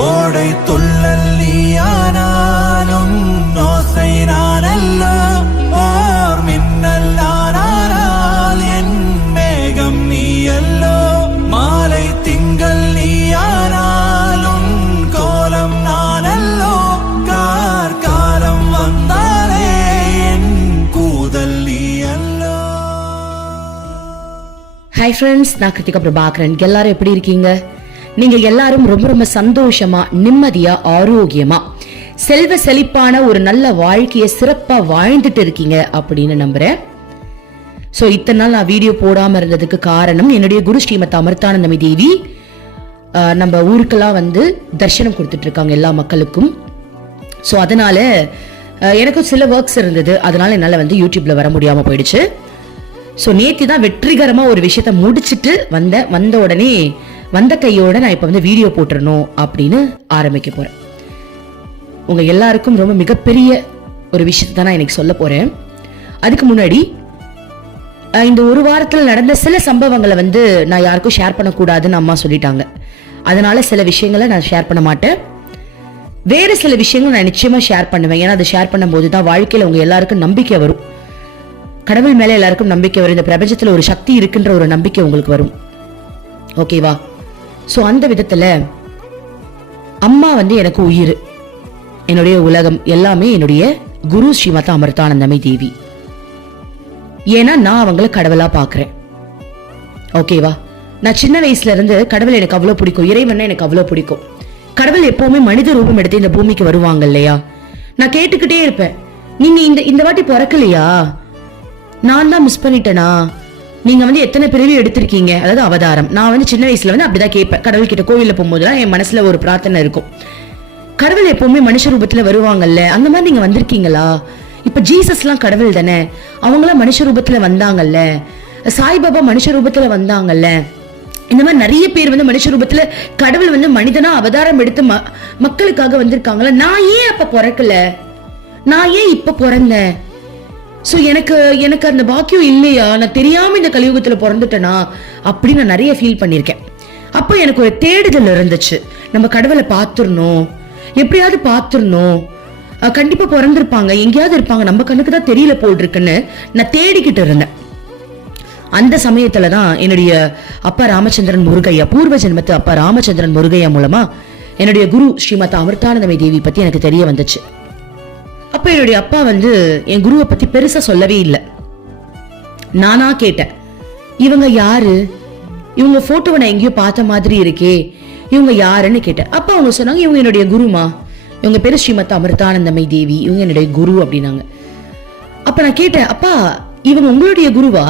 ஓடை துள்ளல் நீயானாலும் ஓசை நானல்ல, ஓர் மின்னல் நானால் என் மேகம் நீயல்லோ, மாலை திங்கள் நீயானாலும் கோலம் நானல்லோ, கார்காலம் வந்தாலே என் கூதல் நீயல்லோ. ஹாய் ஃப்ரெண்ட்ஸ், நான் கிருத்திகா பிரபாகரன். எல்லாரும் எப்படி இருக்கீங்க? நீங்க எல்லாரும் ரொம்ப ரொம்ப சந்தோஷமா, நிம்மதியா, ஆரோக்கியமா, செல்வ செழிப்பான ஒரு நல்ல வாழ்க்கையை சிறப்பா வாழ்ந்துட்டு இருக்கீங்க அப்படின்னு நம்புறேன். ஸோ இத்தனை நாள் நான் வீடியோ போடாம இருந்ததுக்கு காரணம், என்னுடைய குரு ஸ்ரீமத் அமிர்தானந்தமயி தேவி நம்ம ஊருக்கெல்லாம் வந்து தரிசனம் கொடுத்துட்டு இருக்காங்க எல்லா மக்களுக்கும். ஸோ அதனால எனக்கும் சில ஒர்க்ஸ் இருந்தது, அதனால என்னால் வந்து யூடியூப்ல வர முடியாம போயிடுச்சு. ஸோ நேற்று தான் வெற்றிகரமா ஒரு விஷயத்த முடிச்சுட்டு வந்த உடனே வந்த கையோட நான் இப்ப வந்து வீடியோ போட்டுறணும் அப்படின்னு ஆரம்பிக்க போறேன். உங்க எல்லாருக்கும் ரொம்ப மிகப்பெரிய ஒரு விஷயத்தை தான் நான் எனக்கு சொல்ல போறேன். அதுக்கு முன்னாடி இந்த ஒரு வாரத்தில் நடந்த சில சம்பவங்களை வந்து நான் யாருக்கும் ஷேர் பண்ணக்கூடாதுன்னு அம்மா சொல்லிட்டாங்க. அதனால சில விஷயங்களை நான் ஷேர் பண்ண மாட்டேன். வேற சில விஷயங்கள் நான் நிச்சயமா ஷேர் பண்ணுவேன். ஏன்னா அதை ஷேர் பண்ணும்போது தான் வாழ்க்கையில உங்க எல்லாருக்கும் நம்பிக்கை வரும். கடவுள் மேல எல்லாருக்கும் நம்பிக்கை வரும். இந்த பிரபஞ்சத்துல ஒரு சக்தி இருக்குன்ற ஒரு நம்பிக்கை உங்களுக்கு வரும். ஓகேவா? ஸோ அந்த விதத்துல அம்மா வந்து எனக்கு உயிர், என்னுடைய உலகம் எல்லாமே என்னுடைய குரு ஸ்ரீமத் அமிர்தானந்தமயி தேவி. ஏன்னா நான் அவங்கள கடவுளா பாக்குறேன். ஓகேவா? நான் சின்ன வயசுல இருந்து கடவுள் எனக்கு அவ்வளவு பிடிக்கும், இறைவன் எனக்கு அவ்வளவு பிடிக்கும். கடவுள் எப்பவுமே மனித ரூபம் எடுத்து இந்த பூமிக்கு வருவாங்க இல்லையா? நான் கேட்டுக்கிட்டே இருப்பேன், நீங்க இந்த வாட்டி பிறக்கலையா? நான் தான் மிஸ் பண்ணிட்டேனா? நீங்க வந்து எத்தனை பிறவி எடுத்திருக்கீங்க? அதாவது அவதாரம். நான் வந்து சின்ன வயசுல வந்து அப்படிதான் கேட்பேன். கடவுள் கிட்ட கோவில்ல போகும்போதுலாம் என் மனசுல ஒரு பிரார்த்தனை இருக்கும், கடவுள் எப்பவுமே மனுஷ ரூபத்துல வருவாங்கல்ல, அந்த மாதிரி நீங்க வந்திருக்கீங்களா? இப்ப ஜீசஸ் எல்லாம் கடவுள் தானே, அவங்களாம் மனுஷ ரூபத்துல வந்தாங்கல்ல, சாய்பாபா மனுஷ ரூபத்துல வந்தாங்கல்ல, இந்த மாதிரி நிறைய பேர் வந்து மனுஷ ரூபத்துல கடவுள் வந்து மனிதனா அவதாரம் எடுத்து மக்களுக்காக வந்திருக்காங்கல்ல. நான் ஏன் அப்ப பிறக்கல? நான் ஏன் இப்ப பிறந்தேன்? சோ எனக்கு அந்த பாக்கியம் இல்லையா? நான் தெரியாம இந்த கலியுகத்துல பிறந்துட்டேனா அப்படின்னு நான் நிறைய ஃபீல் பண்ணிருக்கேன். அப்போ எனக்கு ஒரு தேடுதல் இருந்துச்சு, நம்ம கடவுளை பாத்துடணும், எப்படியாவது பாத்துடணும். கண்டிப்பா பிறந்திருப்பாங்க, எங்கேயாவது இருப்பாங்க, நம்ம கண்ணுக்கு தான் தெரியல போல் இருக்குன்னு நான் தேடிக்கிட்டு இருந்தேன். அந்த சமயத்துலதான் என்னுடைய அப்பா ராமச்சந்திரன் முருகையா, பூர்வ ஜென்மத்து அப்பா ராமச்சந்திரன் முருகையா மூலமா என்னுடைய குரு ஸ்ரீமத் அமிர்தானந்தமயி தேவி பத்தி எனக்கு தெரிய வந்துச்சு. அப்ப என்னுடைய அப்பா வந்து என் குருவை பத்தி பெருசா சொல்லவே இல்லை. நானா கேட்டேன், இவங்க யாரு? இவங்க போட்டோவை நான் எங்கேயோ பார்த்த மாதிரி இருக்கே, இவங்க யாருன்னு கேட்டேன். அப்ப அவங்க சொன்னாங்க, இவங்க என்னுடைய குருமா, இவங்க பேரு ஸ்ரீமத் அமிர்தானந்தமயி தேவி, இவங்க என்னுடைய குரு அப்படின்னாங்க. அப்ப நான் கேட்டேன், அப்பா இவங்க உங்களுடைய குருவா?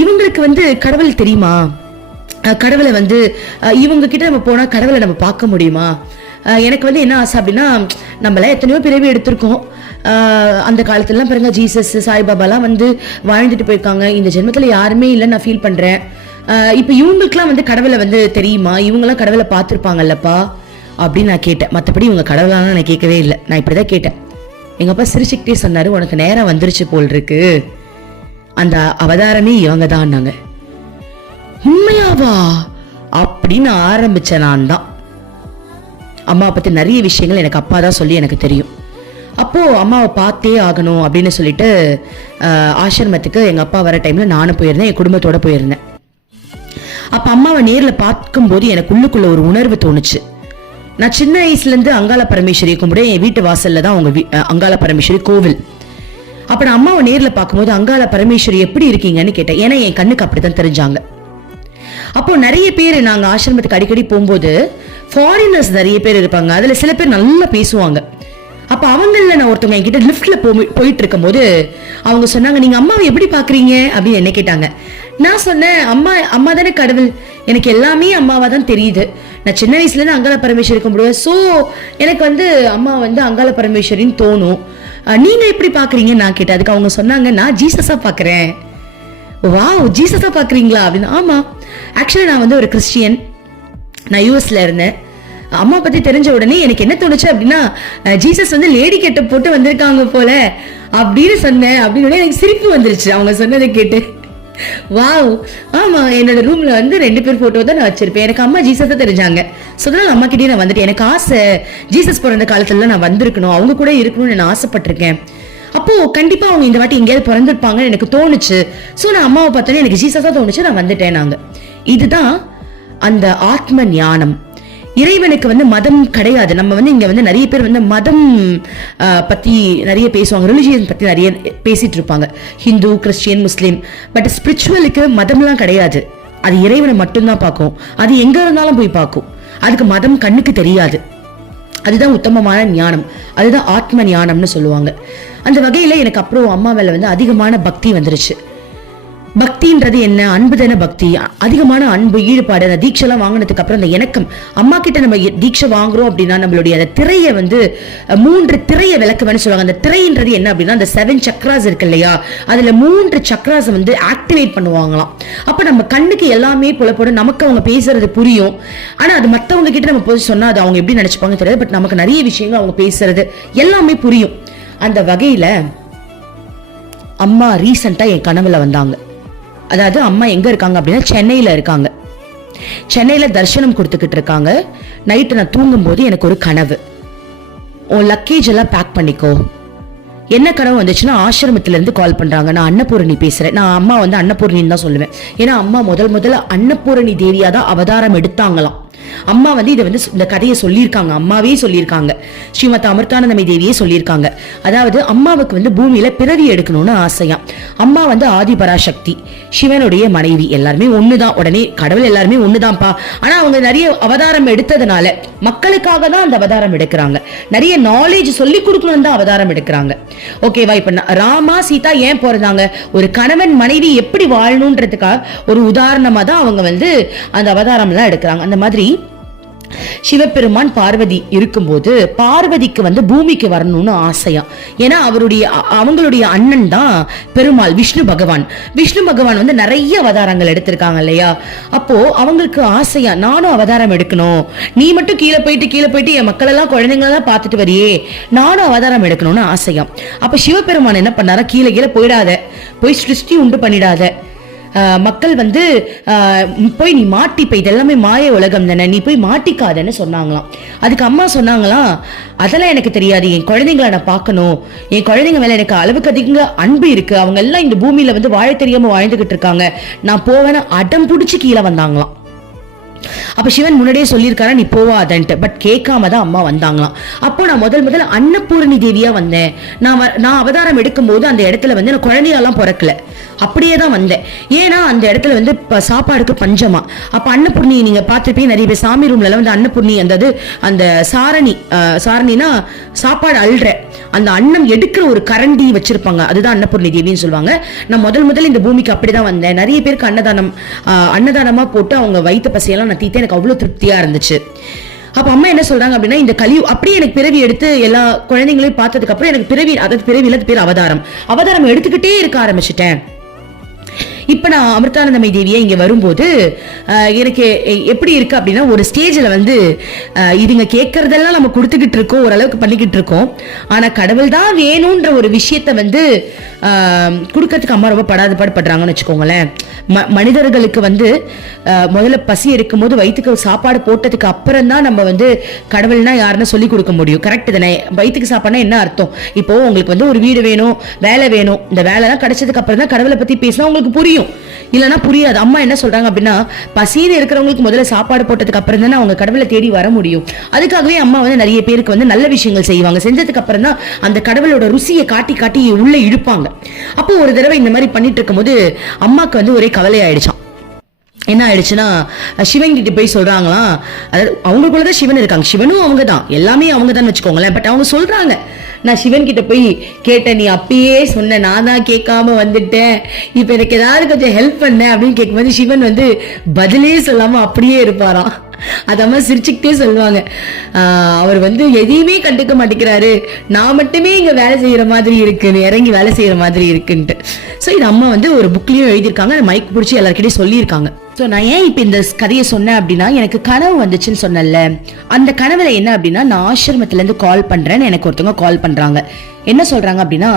இவங்களுக்கு வந்து கடவுள் தெரியுமா? கடவுளை வந்து இவங்க கிட்ட நம்ம போனா கடவுளை நம்ம பார்க்க முடியுமா? எனக்கு வந்து என்ன ஆசை அப்படின்னா, நம்மள எத்தனையோ பிறவி எடுத்திருக்கோம். அந்த காலத்துலலாம் பாருங்க, ஜீசஸ் சாய்பாபாலாம் வந்து வாழ்ந்துட்டு போயிருக்காங்க. இந்த ஜென்மத்துல யாருமே இல்லைன்னு நான் ஃபீல் பண்றேன். இப்ப இவங்களுக்குலாம் வந்து கடவுளை வந்து தெரியுமா? இவங்கெல்லாம் கடவுளை பார்த்துருப்பாங்கல்லப்பா அப்படின்னு நான் கேட்டேன். மற்றபடி இவங்க கடவுளான நான் கேட்கவே இல்லை, நான் இப்படிதான் கேட்டேன். எங்க அப்பா சிரிச்சுக்கிட்டே சொன்னாரு, உனக்கு நேரம் வந்துருச்சு போல் இருக்கு, அந்த அவதாரமே இவங்க தான். உண்மையாவா அப்படின்னு ஆரம்பிச்ச நான் தான். அம்மாவை பத்தி நிறைய விஷயங்கள் எனக்கு அப்பா தான் சொல்லி எனக்கு தெரியும். அப்போ அம்மாவை பார்த்தே ஆகணும் அப்படின்னு சொல்லிட்டு ஆசிரமத்துக்கு எங்க அப்பா வர டைம்ல நானும் போயிருந்தேன், என் குடும்பத்தோட போயிருந்தேன். அப்ப அம்மாவை நேர்ல பார்க்கும்போது எனக்கு உள்ளுக்குள்ள ஒரு உணர்வு தோணுச்சு. நான் சின்ன வயசுல இருந்து அங்காள பரமேஸ்வரி கும்பிட என் வீட்டு வாசல்ல தான் அவங்க அங்காள பரமேஸ்வரி கோவில். அப்ப நான் அம்மாவை நேர்ல பார்க்கும்போது அங்காள பரமேஸ்வரி எப்படி இருக்கீங்கன்னு கேட்டேன். ஏன்னா என் கண்ணுக்கு அப்படித்தான் தெரிஞ்சாங்க. அப்போ நிறைய பேர் நாங்க ஆசிரமத்துக்கு அடிக்கடி போகும்போது ஃபாரினர்ஸ் நிறைய பேர் இருப்பாங்க, அதுல சில பேர் நல்லா பேசுவாங்க. அப்ப அவங்கள நான் ஒருத்தவங்க என்கிட்ட லிஃப்ட்ல போயிட்டு இருக்கும் போது அவங்க சொன்னாங்க, நீங்க அம்மாவை எப்படி பாக்குறீங்க அப்படின்னு என்ன கேட்டாங்க. நான் சொன்னேன், அம்மா தானே கடவுள், எனக்கு எல்லாமே அம்மாவா தான் தெரியுது. நான் சின்ன வயசுல இருந்து அங்காள பரமேஸ்வரி கும்பிடுவேன். சோ எனக்கு வந்து அம்மா வந்து அங்காள பரமேஸ்வரின்னு தோணும். நீங்க எப்படி பாக்குறீங்கன்னு நான் கேட்டேன். அதுக்கு அவங்க சொன்னாங்க, நான் ஜீசஸா பாக்குறேன். வாவ், ஜீசஸா பாக்குறீங்களா அப்படின்னு. ஆமா, ஆக்சுவலி நான் வந்து ஒரு கிறிஸ்டியன், நான் யூஎஸ்ல இருந்தேன். அம்மா பத்தி தெரிஞ்ச உடனே எனக்கு என்ன தோணுச்சு அப்படின்னா, ஜீசஸ் வந்து லேடி கெட்ட போட்டு வந்திருக்காங்க போல அப்படின்னு சொன்னேன். அப்படின்னு எனக்கு சிரிப்பு வந்துருச்சு அவங்க சொன்னதை கேட்டு. வாவ். ஆமா, என்னோட ரூம்ல வந்து 2 பேர் போட்டோ தான் நான் வச்சிருப்பேன். எனக்கு அம்மா ஜீசஸ் தெரிஞ்சாங்க. அதனால அம்மா கிட்டே நான் வந்துட்டேன். எனக்கு ஆசை, ஜீசஸ் பிறந்த காலத்துல நான் வந்திருக்கணும், அவங்க கூட இருக்கணும்னு நான் ஆசைப்பட்டிருக்கேன். அப்போ கண்டிப்பா அவங்க இந்த வாட்டி எங்கேயாவது பிறந்திருப்பாங்கன்னு எனக்கு தோணுச்சு. சோ நான் அம்மாவை பார்த்தோன்னே எனக்கு ஜீசஸா தோணுச்சு, நான் வந்துட்டேன். நாங்க இதுதான் அந்த ஆத்ம ஞானம். இறைவனுக்கு வந்து மதம் கிடையாது. நம்ம வந்து இங்க வந்து நிறைய பேர் வந்து மதம் பத்தி நிறைய பேசுவாங்க, ரிலிஜியன் பத்தி நிறைய பேசிட்டு இருப்பாங்க, ஹிந்து, கிறிஸ்டியன், முஸ்லீம். பட் ஸ்பிரிச்சுவலுக்கு மதம்லாம் கிடையாது. அது இறைவனை மட்டும்தான் பார்க்கும். அது எங்க இருந்தாலும் போய் பார்க்கும். அதுக்கு மதம் கண்ணுக்கு தெரியாது. அதுதான் உத்தமமான ஞானம், அதுதான் ஆத்ம ஞானம்னு சொல்லுவாங்க. அந்த வகையில எனக்கு அப்புறம் அம்மா மேல வந்து அதிகமான பக்தி வந்துருச்சு. பக்தின்றது என்ன? அன்பு தானே பக்தி. அதிகமான அன்பு, ஈடுபாடு. அந்த தீட்சைலாம் வாங்கினதுக்கு அப்புறம் அந்த இணக்கம். அம்மா கிட்ட நம்ம தீட்சை வாங்குறோம் அப்படின்னா நம்மளுடைய அந்த திரையை வந்து 3 திரையை விளக்குவேன்னு சொல்லுவாங்க. அந்த திரைன்றது என்ன அப்படின்னா அந்த 7 சக்ராஸ் இருக்கு இல்லையா, அதுல 3 சக்ராஸ் வந்து ஆக்டிவேட் பண்ணுவாங்களாம். அப்ப நம்ம கண்ணுக்கு எல்லாமே புலப்படும், நமக்கு அவங்க பேசுறது புரியும். ஆனா அது மத்தவங்க கிட்ட நம்ம போய் சொன்னா அது அவங்க எப்படி நினைச்சுப்பாங்க தெரியாது. பட் நமக்கு நிறைய விஷயங்கள் அவங்க பேசுறது எல்லாமே புரியும். அந்த வகையில அம்மா ரீசெண்டா என் கனவுல வந்தாங்க. அதாவது அம்மா எங்க இருக்காங்க அப்படின்னா சென்னையில இருக்காங்க. சென்னையில தரிசனம் கொடுத்துக்கிட்டு இருக்காங்க. நைட்டு நான் தூங்கும் போது எனக்கு ஒரு கனவு, உன் லக்கேஜ் எல்லாம் பேக் பண்ணிக்கோ. என்ன கனவு வந்துச்சுன்னா, ஆசிரமத்துல இருந்து கால் பண்றாங்க. நான் அன்னபூரணி பேசுறேன். நான் அம்மா வந்து அன்னபூரணின்னு தான் சொல்லுவேன். ஏன்னா அம்மா முதல்ல அன்னபூரணி தேவியா தான் அவதாரம் எடுத்தாங்களாம். அம்மா வந்து இதை வந்து இந்த கதையை சொல்லியிருக்காங்க, அம்மாவே சொல்லியிருக்காங்க, ஸ்ரீமத் அமிர்தானந்தமயி தேவியே சொல்லியிருக்காங்க. அதாவது அம்மாவுக்கு வந்து பூமியில பிறவி எடுக்கணும்னு ஆசையா. அம்மா வந்து ஆதி பராசக்தி, சிவனுடைய மனைவி, எல்லாருமே ஒண்ணுதான். உடனே கடவுள் எல்லாருமே ஒண்ணுதான்ப்பா. ஆனா அவங்க நிறைய அவதாரம் எடுத்ததுனால மக்களுக்காக தான் அந்த அவதாரம் எடுக்கிறாங்க. நிறைய நாலேஜ் சொல்லி கொடுக்கணும் தான் அவதாரம் எடுக்கிறாங்க. ஓகேவா? இப்ப ராமா சீதா ஏன் பிறந்தாங்க? ஒரு கணவன் மனைவி எப்படி வாழணும்ன்றதுக்காக ஒரு உதாரணமா தான் அவங்க வந்து அந்த அவதாரம் எல்லாம் எடுக்கிறாங்க. அந்த மாதிரி சிவபெருமான் பார்வதி இருக்கும்போது பார்வதிக்கு வந்து பூமிக்கு வரணும்னு ஆசையா. ஏன்னா அவங்களுடைய அண்ணன் தான் பெருமாள், விஷ்ணு பகவான். விஷ்ணு பகவான் வந்து நிறைய அவதாரங்கள் எடுத்திருக்காங்க இல்லையா. அப்போ அவங்களுக்கு ஆசையா, நானும் அவதாரம் எடுக்கணும், நீ மட்டும் கீழே போயிட்டு என் மக்கள் எல்லாம் குழந்தைங்களெல்லாம் பார்த்துட்டு வரியே, நானும் அவதாரம் எடுக்கணும்னு ஆசையா. அப்ப சிவபெருமான் என்ன பண்ணாரா, கீழே போயிடாத, போய் சிருஷ்டி உண்டு பண்ணிடாத, மக்கள் வந்து போய் நீ மாட்டிப்ப, இதெல்லாமே மாய உலகம் தானே, நீ போய் மாட்டிக்காதன்னு சொன்னாங்களாம். அதுக்கு அம்மா சொன்னாங்களாம், அதெல்லாம் எனக்கு தெரியாது, என் குழந்தைங்களை நான் பார்க்கணும், என் குழந்தைங்க மேல எனக்கு அளவுக்கு அதிக அன்பு இருக்கு, அவங்க எல்லாம் இந்த பூமியில வந்து வாழ தெரியாம வாழ்ந்துகிட்டு இருக்காங்க, நான் போவேன்னு அடம் பிடிச்சி கீழே வந்தாங்களாம். அப்ப சிவன் முன்னாடியே சொல்லியிருக்காரா நீ போவாதன்ட்டு. பட் கேட்காம தான் அம்மா வந்தாங்களாம். அப்போ நான் முதல்ல அன்னபூரணி தேவியா வந்தேன். நான் அவதாரம் எடுக்கும் போது அந்த இடத்துல வந்து நான் குழந்தையெல்லாம் பிறக்கல, அப்படியே தான் வந்தேன். ஏன்னா அந்த இடத்துல வந்து சாப்பாடுக்கு பஞ்சமா. அப்ப அன்னபூர்ணி நீங்க பார்த்துருப்பீங்க, நிறைய பேர் சாமி ரூம்ல வந்து அன்னபூர்ணி அந்த சாரணினா சாப்பாடு அல்ற அந்த அன்னம் எடுக்கிற ஒரு கரண்டி வச்சிருப்பாங்க, அதுதான் அன்னபூர்ணி தேவின்னு சொல்லுவாங்க. நான் முதல்ல இந்த பூமிக்கு அப்படிதான் வந்தேன். நிறைய பேருக்கு அன்னதானமா போட்டு அவங்க வயிற்று பசையெல்லாம் நான் தீர்த்து எனக்கு அவ்வளவு திருப்தியா இருந்துச்சு. அப்ப அம்மா என்ன சொல்றாங்க அப்படின்னா, இந்த கலியு அப்படியே எனக்கு பிறவி எடுத்து எல்லா குழந்தைங்களையும் பார்த்ததுக்கு அப்புறம் எனக்கு பிறவியில பேர் அவதாரம் எடுத்துக்கிட்டே இருக்க ஆரம்பிச்சுட்டேன். இப்ப நான் அமிர்தானந்தமயி தேவியை இங்க வரும்போது எனக்கு எப்படி இருக்கு அப்படின்னா, ஒரு ஸ்டேஜ்ல வந்து இதுங்க கேட்கறதெல்லாம் நம்ம கொடுத்துக்கிட்டு இருக்கோம், ஓரளவுக்கு பண்ணிக்கிட்டு இருக்கோம். ஆனா கடவுள் தான் வேணும்ன்ற ஒரு விஷயத்த வந்து கொடுக்கறதுக்கு அம்மா ரொம்ப படுறாங்கன்னு வச்சுக்கோங்களேன். மனிதர்களுக்கு வந்து முதல்ல பசி எடுக்கும் போது வயிற்றுக்கு சாப்பாடு போட்டதுக்கு அப்புறம் தான் நம்ம வந்து கடவுள்னா யாருன்னு சொல்லி கொடுக்க முடியும். கரெக்ட் தானே? வயிற்றுக்கு சாப்பாடுனா என்ன அர்த்தம்? இப்போ உங்களுக்கு வந்து ஒரு வீடு வேணும், வேலை வேணும், இந்த வேலைலாம் கிடைச்சதுக்கு அப்புறம் தான் கடவுளை பத்தி பேசினா உங்களுக்கு புரியும், இல்லைன்னா புரியாது. அம்மா என்ன சொல்றாங்க அப்படின்னா, பசியில் இருக்கிறவங்களுக்கு முதல்ல சாப்பாடு போட்டதுக்கு அப்புறம் தானே அவங்க கடவுளை தேடி வர முடியும். அதுக்காகவே அம்மா வந்து நிறைய பேருக்கு வந்து நல்ல விஷயங்கள் செய்வாங்க. செஞ்சதுக்கு அப்புறம் தான் அந்த கடவுளோட ருசியை காட்டி உள்ள இழுப்பாங்க. அப்போ ஒரு தடவை இந்த மாதிரி பண்ணிட்டு இருக்கும் போது அம்மாக்கு வந்து ஒரே கவலை ஆயிடுச்சான். என்ன ஆயிடுச்சுன்னா, சிவன் கிட்ட போய் சொல்றாங்களாம், அதாவது அவங்களுக்குள்ளதான் சிவன் இருக்காங்க, சிவனும் அவங்க தான், எல்லாமே அவங்க தான் வச்சுக்கோங்களேன். பட் அவங்க சொல்றாங்க, நான் சிவன் கிட்ட போய் கேட்டேன், நீ அப்பயே சொன்ன, நான் தான் கேட்காம வந்துட்டேன், இப்ப எனக்கு ஏதாவது கொஞ்சம் ஹெல்ப் பண்ண அப்படின்னு கேட்கும்போது சிவன் வந்து பதிலே சொல்லாம அப்படியே இருப்பாராம். அதம்மா சிரிச்சுக்கிட்டே சொல்லுவாங்க, அவர் வந்து எதையுமே கண்டுக்க மாட்டேங்கிறாரு, நான் மட்டுமே இங்க வேலை செய்யற மாதிரி இருக்குன்னு, இறங்கி வேலை செய்யற மாதிரி இருக்குன்ட்டு. ஸோ இது அம்மா வந்து ஒரு புக்லயும் எழுதியிருக்காங்க, மைக் பிடிச்சி எல்லாருக்கிட்டையும் சொல்லியிருக்காங்க. ஸோ நான் ஏன் இப்போ இந்த கதையை சொன்னேன் அப்படின்னா, எனக்கு கனவு வந்துச்சுன்னு சொன்னல, அந்த கனவுல என்ன அப்படின்னா, நான் ஆசிரமத்திலேருந்து கால் பண்றேன்னு எனக்கு ஒருத்தவங்க கால் பண்றாங்க. என்ன சொல்றாங்க அப்படின்னா,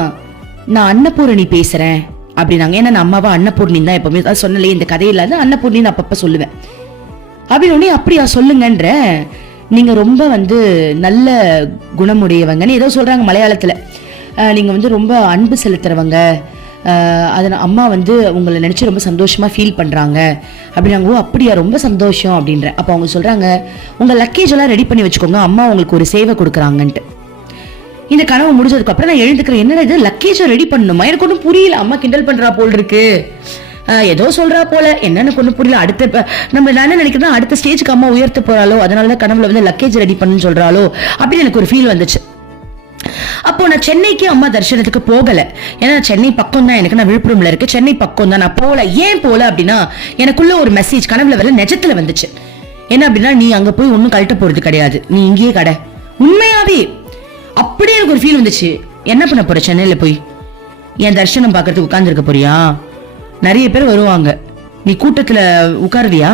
நான் அன்னபூரணி பேசுறேன், அப்படின்னாங்க. ஏன்னா நான் அம்மாவா அன்னபூர்ணின்னு தான் எப்பவுமே சொன்னலே, இந்த கதையில அன்னபூர்ணின்னு அப்பப்ப சொல்லுவேன். அப்படின்னு அப்படியா சொல்லுங்கன்ற, நீங்க ரொம்ப வந்து நல்ல குணமுடையவங்கன்னு ஏதோ சொல்றாங்க மலையாளத்துல. நீங்க வந்து ரொம்ப அன்பு செலுத்துறவங்க, அதனால் அம்மா வந்து உங்களை நினச்சி ரொம்ப சந்தோஷமாக ஃபீல் பண்ணுறாங்க அப்படின்னாங்க. ஓ அப்படியா, ரொம்ப சந்தோஷம் அப்படின்ற. அப்போ அவங்க சொல்கிறாங்க, உங்கள் லக்கேஜ் எல்லாம் ரெடி பண்ணி வச்சுக்கோங்க, அம்மா உங்களுக்கு ஒரு சேவை கொடுக்குறாங்கன்ட்டு. இந்த கனவு முடிஞ்சதுக்கப்புறம் நான் எழுந்துக்கிறேன். என்னடா இது, லக்கேஜை ரெடி பண்ணணுமா? எனக்கு ஒன்றும் புரியல. அம்மா கிண்டல் பண்ணுறா போல் இருக்கு, ஏதோ சொல்றா போல, என்னன்னு ஒன்றும் புரியல. அடுத்த நம்ம என்ன நினைக்கிறோம், அடுத்த ஸ்டேஜுக்கு அம்மா உயர்த்த போறாளோ, அதனால தான் கனவுல வந்து லக்கேஜ் ரெடி பண்ணுன்னு சொல்றாளோ அப்படின்னு எனக்கு ஒரு ஃபீல் வந்துச்சு. அப்போ நான் சென்னைக்கு அம்மா தரிசனத்துக்கு போகல. ஏன்னா சென்னை பக்கம் தான் எனக்கு, நான் விழுப்புரம்ல இருக்கு, சென்னை பக்கம் தான், நான் போல. ஏன் போல அப்படின்னா, எனக்குள்ள ஒரு மெசேஜ் கனவுல வரல, நிஜத்துல வந்துச்சு. என்ன அப்படின்னா, நீ அங்க போய் ஒன்னும் கழட்ட போறது கிடையாது, நீ இங்கேயே கடை. உண்மையாவே அப்படியே எனக்கு ஒரு ஃபீல் வந்துச்சு. என்ன பண்ண போற சென்னையில போய்? என் தரிசனம் பாக்குறதுக்கு உட்கார்ந்து இருக்க போறியா? நிறைய பேர் வருவாங்க, நீ கூட்டத்துல உட்காருவியா?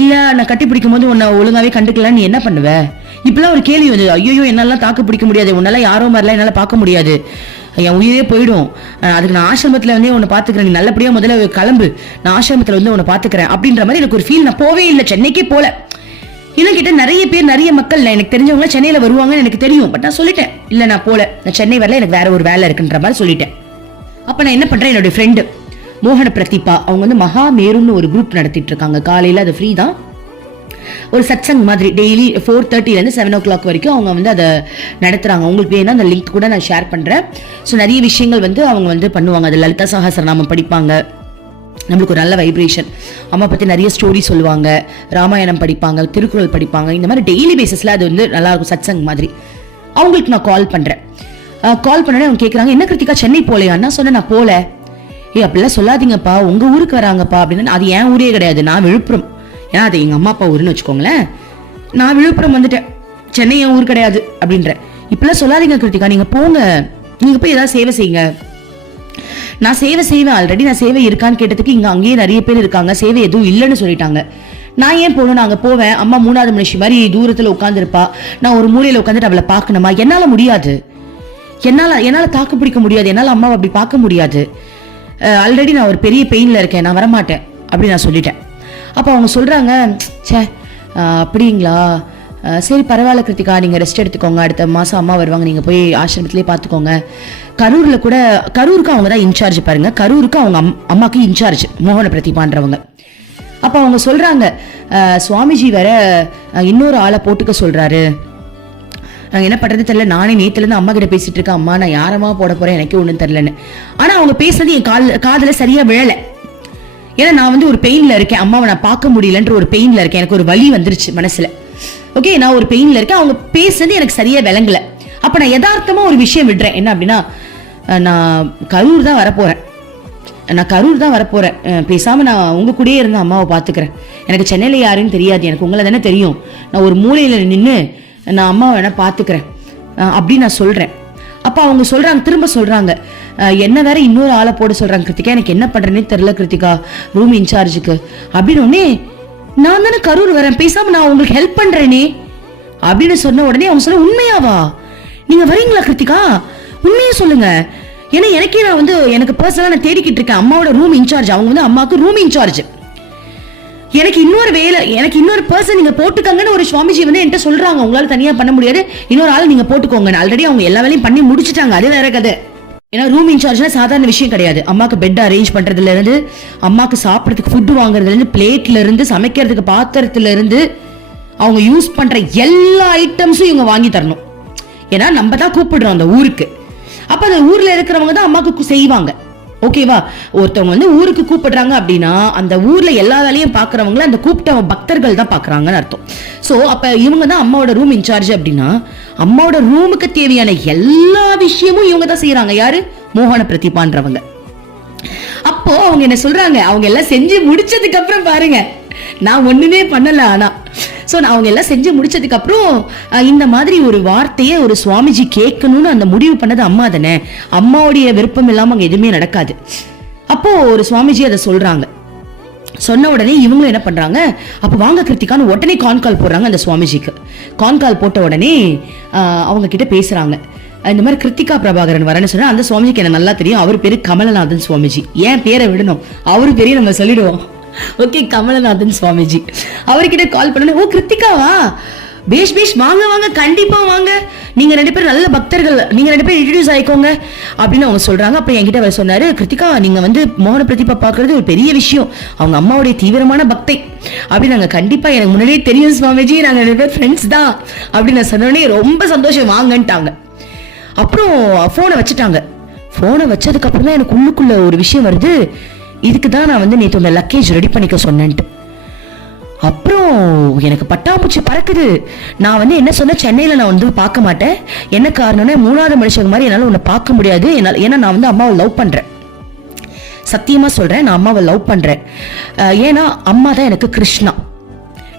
இல்ல நான் கட்டி பிடிக்கும் போது உன்னை ஒழுங்காவே கண்டுக்கல, நீ என்ன பண்ணுவ? இப்பெல்லாம் ஒரு கேள்வி வந்து, ஐயோ என்னால தாக்கு பிடிக்க முடியாது, உன்னால யாரோ மாதிரிலாம் என்னால பார்க்க முடியாது, என் உயிரே போயிடும், அதுக்கு நான் ஆசிரமத்துல வந்து உன்னை பாத்துக்கிறேன், நீ நல்லபடியா முதல்ல கிளம்பு, நான் ஆசிரமத்துல வந்து உன்னை பாத்துக்கிறேன் அப்படின்ற மாதிரி எனக்கு ஒரு ஃபீல். நான் போவே இல்லை, சென்னைக்கே போல. இன்னும் கிட்ட நிறைய பேர், நிறைய மக்கள் எனக்கு தெரிஞ்சவங்க சென்னையில வருவாங்கன்னு எனக்கு தெரியும். பட் நான் சொல்லிட்டேன், இல்ல நான் போல, நான் சென்னை வரல, எனக்கு வேற ஒரு வேலை இருக்குன்ற மாதிரி சொல்லிட்டேன். அப்ப நான் என்ன பண்றேன், என்னோட ஃப்ரெண்டு மோகன பிரதீபா, அவங்க வந்து மகா மேருன்னு ஒரு குரூப் நடத்திட்டு இருக்காங்க. காலையில அது ஃப்ரீ தான், ஒரு சத்சங் மாதிரி டெய்லி 4:30 7 o'clock வரைக்கும் அவங்க வந்து அதை நடத்துறாங்க. உங்களுக்கு வேணா அந்த லிங்க் கூட நான் ஷேர் பண்றேன். ஸோ நிறைய விஷயங்கள் வந்து அவங்க வந்து பண்ணுவாங்க. அது லலிதா சஹஸ்ரநாமம் படிப்பாங்க, நம்மளுக்கு ஒரு நல்ல வைப்ரேஷன். அம்மா பத்தி நிறைய ஸ்டோரி சொல்லுவாங்க, ராமாயணம் படிப்பாங்க, திருக்குறள் படிப்பாங்க. இந்த மாதிரி டெய்லி பேசிஸ்ல அது வந்து நல்லா இருக்கும், சத்சங் மாதிரி. அவங்களுக்கு நான் கால் பண்றேன். கால் பண்ணோன்னே அவங்க கேட்குறாங்க, என்ன கிருத்திகா சென்னை போலையான்னா சொன்னேன், நான் போல. அப்படிலாம் சொல்லாதீங்கப்பா, உங்க ஊருக்கு வராங்கப்பா அப்படின்னு. அது என் ஊரே கிடையாது, நான் விழுப்புரம். ஏன்னா அது எங்க அம்மா அப்பா ஊருன்னு வச்சுக்கோங்களேன். நான் விழுப்புரம் வந்துட்டேன், சென்னை என் ஊர் கிடையாது அப்படின்ற. இப்பெல்லாம் சொல்லாதீங்க கிருத்திகா, நீங்க போங்க, நீங்க போய் ஏதாவது சேவை செய்யுங்க. நான் சேவை செய்வேன், ஆல்ரெடி நான் சேவை இருக்கான்னு கேட்டதுக்கு இங்க அங்கேயே நிறைய பேர் இருக்காங்க, சேவை எதுவும் இல்லைன்னு சொல்லிட்டாங்க. நான் ஏன் போகணும், நான் அங்க போவேன், அம்மா 3வது மனுஷி மாதிரி தூரத்துல உட்காந்துருப்பா, நான் ஒரு மூலையில உட்காந்துட்டு அவளை பார்க்கணுமா? என்னால முடியாது, என்னால தாக்கு பிடிக்க முடியாது, என்னால அம்மாவை அப்படி பார்க்க முடியாது. ஆல்ரெடி நான் ஒரு பெரிய பெயின்ல இருக்கேன், நான் வரமாட்டேன் அப்படி நான் சொல்லிட்டேன். அப்போ அவங்க சொல்றாங்க, சே அப்படிங்களா, சரி பரவாயில்ல கிருத்திகா, நீங்க ரெஸ்ட் எடுத்துக்கோங்க, அடுத்த மாசம் அம்மா வருவாங்க, நீங்க போய் ஆசிரமத்திலேயே பார்த்துக்கோங்க. கரூர்ல கூட, கரூருக்கு அவங்க தான் இன்சார்ஜ் பாருங்க, கரூருக்கு அவங்க அம்மாக்கு இன்சார்ஜ் மோகன பிரதீபான்றவங்க. அப்போ அவங்க சொல்றாங்க, சுவாமிஜி வேற இன்னொரு ஆளை போட்டுக்க சொல்றாரு, என்ன பண்றது தெரியல, நானே நேத்துல இருந்து அம்மா கிட்ட பேசிட்டு இருக்கேன், அம்மா நான் யாரமா போட போறேன் எனக்கே ஒண்ணும் தெரியலன்னு. ஆனா அவங்க பேசுறது என் காதுல சரியா விழல. ஏன்னா நான் வந்து ஒரு பெயின்ல இருக்கேன், அம்மாவை நான் பார்க்க முடியலன்ற ஒரு பெயின்ல இருக்கேன், எனக்கு ஒரு வலி வந்துருச்சு மனசுல. ஓகே, நான் ஒரு பெயின்ல இருக்கேன், அவங்க பேசுறது எனக்கு சரியா விளங்கல. அப்ப நான் யதார்த்தமா ஒரு விஷயம் விடுறேன், என்ன அப்படின்னா, நான் கரூர் தான் வரப்போறேன், பேசாம நான் உங்க கூடயே இருந்து அம்மாவை பாத்துக்கிறேன், எனக்கு சென்னையில யாருன்னு தெரியாது, எனக்கு உங்களை தானே தெரியும், நான் ஒரு மூலையில நின்று நான் அம்மாவை வேணா பாத்துக்கிறேன் அப்படின்னு நான் சொல்றேன். அப்ப அவங்க சொல்றாங்க, திரும்ப சொல்றாங்க, என்ன வேற இன்னொரு ஆளை போட சொல்றாங்க கிருத்திகா, எனக்கு என்ன பண்றேன்னே தெரியல கிருத்திகா, ரூம் இன்சார்ஜுக்கு அப்படின்னு. உடனே நான் தானே கரூர் வரேன், பேசாம நான் உங்களுக்கு ஹெல்ப் பண்றேனே அப்படின்னு சொன்ன உடனே அவங்க சொல்ல, உண்மையாவா, நீங்க வரீங்களா கிருத்திகா, உண்மையா சொல்லுங்க. ஏன்னா எனக்கே நான் வந்து எனக்கு பர்சனலா நான் தேடிக்கிட்டு இருக்கேன் அம்மாவோட ரூம் இன்சார்ஜ். அவங்க வந்து அம்மாவுக்கு ரூம் இன்சார்ஜ், எனக்கு இன்னொரு வேலை, எனக்கு இன்னொரு பர்சன் நீங்க போட்டுக்கங்கன்னு ஒரு சுவாமிஜி வந்து என்கிட்ட சொல்றாங்க, உங்களால தனியா பண்ண முடியாது, இன்னொரு ஆள் நீங்க போட்டுக்கோங்க. ஆல்ரெடி அவங்க எல்லா வேலையும் பண்ணி முடிச்சுட்டாங்க, அது வேற கதை. ஏன்னா ரூம் இன்சார்ஜ்னா சாதாரண விஷயம் கிடையாது. அம்மாக்கு பெட் அரேஞ்ச் பண்றதுல இருந்து, அம்மாக்கு சாப்பிடறதுக்கு ஃபுட் வாங்குறதுல இருந்து, பிளேட்ல இருந்து, சமைக்கிறதுக்கு பாத்திரத்துல இருந்து, அவங்க யூஸ் பண்ற எல்லா ஐட்டம்ஸும் இவங்க வாங்கி தரணும். ஏன்னா நம்ம தான் கூப்பிடுறோம் அந்த ஊருக்கு, அப்ப அந்த ஊர்ல இருக்கிறவங்க தான் அம்மாக்கு செய்வாங்க. ஓகேவா, ஒருத்தவங்க வந்து ஊருக்கு கூப்பிடுறாங்க அப்படின்னா அந்த ஊர்ல எல்லா வேலையும் பாக்குறவங்கள அந்த கூப்பிட்ட பக்தர்கள் தான் பாக்குறாங்கன்னு அர்த்தம். சோ அப்ப இவங்க தான் அம்மாவோட ரூம் இன்சார்ஜ் அப்படின்னா, அம்மாவோட ரூமுக்கு தேவையான எல்லா விஷயமும் இவங்க தான் செய்யறாங்க. யாரு? மோகன பிரதீபான்றவங்க. அப்போ அவங்க என்ன சொல்றாங்க, அவங்க எல்லாம் செஞ்சு முடிச்சதுக்கு அப்புறம் பாருங்க, நான் ஒண்ணுமே பண்ணல. ஆனா அவங்க எல்லாம் செஞ்சு முடிச்சதுக்கு அப்புறம் இந்த மாதிரி ஒரு வார்த்தையை ஒரு சுவாமிஜி கேட்கணும்னு அந்த முடிவு பண்ணது அம்மா தானே, அம்மாவுடைய விருப்பம் இல்லாம அங்க எதுவுமே நடக்காது. அப்போ ஒரு சுவாமிஜி அதை சொல்றாங்க, சொன்ன உடனே இவங்களும் என்ன பண்றாங்க, அப்ப வாங்க கிருத்திகான்னு உடனே கால் போடுறாங்க அந்த சுவாமிஜிக்கு. கால் போட்ட உடனே அவங்க கிட்ட பேசுறாங்க. இந்த மாதிரி கிருத்திகா பிரபாகரன் வரேன்னு சொன்னா அந்த சுவாமிஜிக்கு எனக்கு நல்லா தெரியும். அவர் பேரு கமலநாதன் சுவாமிஜி. ஏன் பேரை விடணும், அவரு பேரையும் நம்ம சொல்லிடுவோம். ஓகே, கமலநாதன் சுவாமிஜி. அவர்கிட்ட கால் பண்ண, ஓ கிருத்திகாவா, பேஷ் வாங்க கண்டிப்பா வாங்க, நீங்க 2 பேரும் நல்ல பக்தர்கள், நீங்க 2 பேரும் இன்ட்ரோடியூஸ் ஆயிக்கோங்க அப்படின்னு அவங்க சொல்றாங்க. அப்ப என்கிட்ட அவர் சொன்னாரு, கிருத்திகா நீங்க வந்து மோகன பிரதீபா பாக்குறது ஒரு பெரிய விஷயம், அவங்க அம்மாவுடைய தீவிரமான பக்தை அப்படின்னு. நாங்க கண்டிப்பா, எனக்கு முன்னாடியே தெரியும் சுவாமிஜி, நாங்க 2 பேர் ஃப்ரெண்ட்ஸ் தான் அப்படின்னு நான் சொன்னோடனே ரொம்ப சந்தோஷம், வாங்கன்ட்டாங்க. அப்புறம் போனை வச்சுட்டாங்க. போனை வச்சதுக்கு அப்புறம் தான் எனக்கு உள்ளுக்குள்ள ஒரு விஷயம் வருது, இதுக்கு தான் நான் வந்து நேற்று உங்க லக்கேஜ் ரெடி பண்ணிக்க சொன்னேன்ட்டு. அப்புறம் எனக்கு பட்டாம்பூச்சி பறக்குது. நான் வந்து என்ன சொன்ன, சென்னையில நான் வந்து பார்க்க மாட்டேன், என்ன காரணம்னா 3வது மனுஷங்க மாதிரி என்னால உன்னை பார்க்க முடியாது, ஏன்னா நான் வந்து அம்மாவை லவ் பண்றேன், சத்தியமா சொல்றேன், நான் அம்மாவை லவ் பண்றேன். ஏன்னா அம்மா தான் எனக்கு கிருஷ்ணா,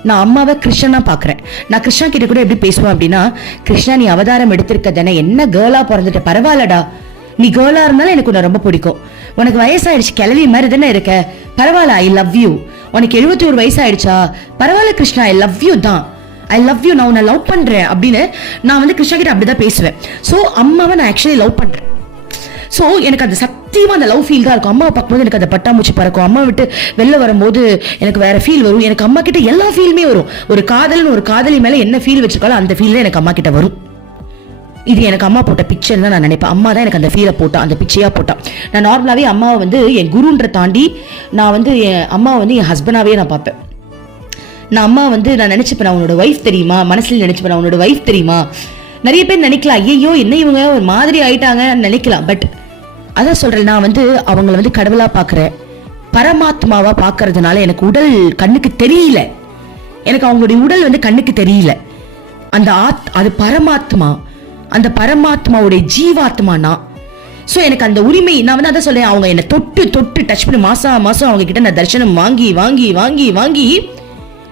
நான் அம்மாவை கிருஷ்ணனா பாக்குறேன். நான் கிருஷ்ணா கிட்ட கூட எப்படி பேசுவேன் அப்படின்னா, கிருஷ்ணா நீ அவதாரம் எடுத்திருக்க தானே, என்ன கேர்ளா பிறந்துட்ட, பரவாயில்லடா, நீ கேர்ளா இருந்தாலும் எனக்கு உன்னை ரொம்ப பிடிக்கும், உனக்கு வயசாயிடுச்சு, கிளவி மாதிரி தானே இருக்க, பரவாயில்ல, ஐ லவ் யூ, உனக்கு 71 வயசாயிடுச்சா, பரவாயில்ல கிருஷ்ணா, ஐ லவ் யூ தான், ஐ லவ் யூ, நான் உன்னை லவ் பண்றேன் அப்படின்னு நான் வந்து கிருஷ்ணா கிட்ட அப்படிதான் பேசுவேன். ஸோ அம்மாவை நான் ஆக்சுவலி லவ் பண்றேன். ஸோ எனக்கு அந்த சத்தியமா அந்த லவ் ஃபீல் தான் இருக்கும். அம்மாவை பார்க்கும்போது எனக்கு அந்த பட்டாம்பூச்சி பறக்கும், அம்மா விட்டு வெளில வரும்போது எனக்கு வேற ஃபீல் வரும். எனக்கு அம்மா கிட்ட எல்லா ஃபீலுமே வரும். ஒரு காதலி மேல என்ன ஃபீல் வச்சிருக்காலும் அந்த ஃபீல் எனக்கு அம்மா கிட்ட வரும். இது எனக்கு அம்மா போட்ட பிக்சர் தான் நான் நினைப்பேன். அம்மா தான் எனக்கு அந்த ஃபீலை போட்டா, அந்த பிக்சையா போட்டா. நான் நார்மலாவே அம்மாவை வந்து என் குருன்ற தாண்டி நான் வந்து என் அம்மாவை வந்து என் ஹஸ்பண்டாவே நான் பார்ப்பேன். நான் அம்மா வந்து நான் நினைச்சுப்பேன், நான் உன்னோட ஒய்ஃப் தெரியுமா, மனசுல நினைச்சுப்பேன், நான் உன்னோட ஒய்ஃப் தெரியுமா. நிறைய பேர் நினைக்கலாம், ஐயோ என்ன இவங்க ஒரு மாதிரி ஆயிட்டாங்க நினைக்கலாம். பட் அதான் சொல்றேன், நான் வந்து அவங்கள வந்து கடவுளா பாக்குறேன், பரமாத்மாவா பாக்குறதுனால எனக்கு உடல் கண்ணுக்கு தெரியல, எனக்கு அவங்களுடைய உடல் வந்து கண்ணுக்கு தெரியல. அந்த அது பரமாத்மா, அந்த பரமாத்மாவுடைய ஜீவாத்மானா. ஸோ எனக்கு அந்த உரிமை, நான் வந்து அதான் சொல்றேன், அவங்க என்னை தொட்டு டச் பண்ணி மாசம் அவங்க கிட்ட நான் தரிசனம் வாங்கி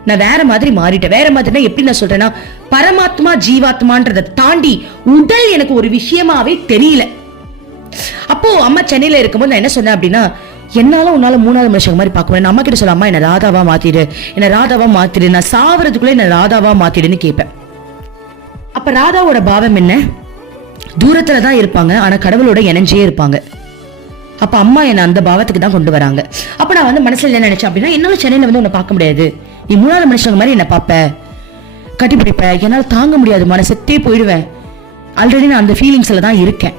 நான் வேற மாதிரி மாறிட்டேன். வேற மாதிரினா எப்படி நான் சொல்றேன்னா, பரமாத்மா ஜீவாத்மான்றதை தாண்டி உடல் எனக்கு ஒரு விஷயமாவே தெரியல. அப்போ அம்மா சென்னையில இருக்கும்போது நான் என்ன சொன்னேன் அப்படின்னா, என்னால உன்னால 3வது மனுஷங்க மாதிரி பார்க்க முடியும். அம்மா கிட்ட சொல்ல, அம்மா என்ன ராதாவா மாத்திடு, நான் சாவறதுக்குள்ள என்ன ராதாவா மாத்திடுன்னு கேட்பேன். அப்ப ராதாவோட பாவம் என்ன, தூரத்துல தான் இருப்பாங்க, ஆனா கடவுளோட இணைஞ்சே இருப்பாங்க. அப்ப அம்மா என்ன அந்த பாவத்துக்கு தான் கொண்டு வராங்க. அப்ப நான் வந்து மனசுல என்ன நினைச்சேன் அப்படின்னா, என்னால சென்னையில வந்து உன்னை பார்க்க முடியாது, நீ 3வது மனுஷங்க மாதிரி என்ன பாப்ப, கட்டிப்பிடிப்ப, என்னால தாங்க முடியாது, மனசத்தே போயிடுவேன். ஆல்ரெடி நான் அந்த ஃபீலிங்ஸ்ல தான் இருக்கேன்.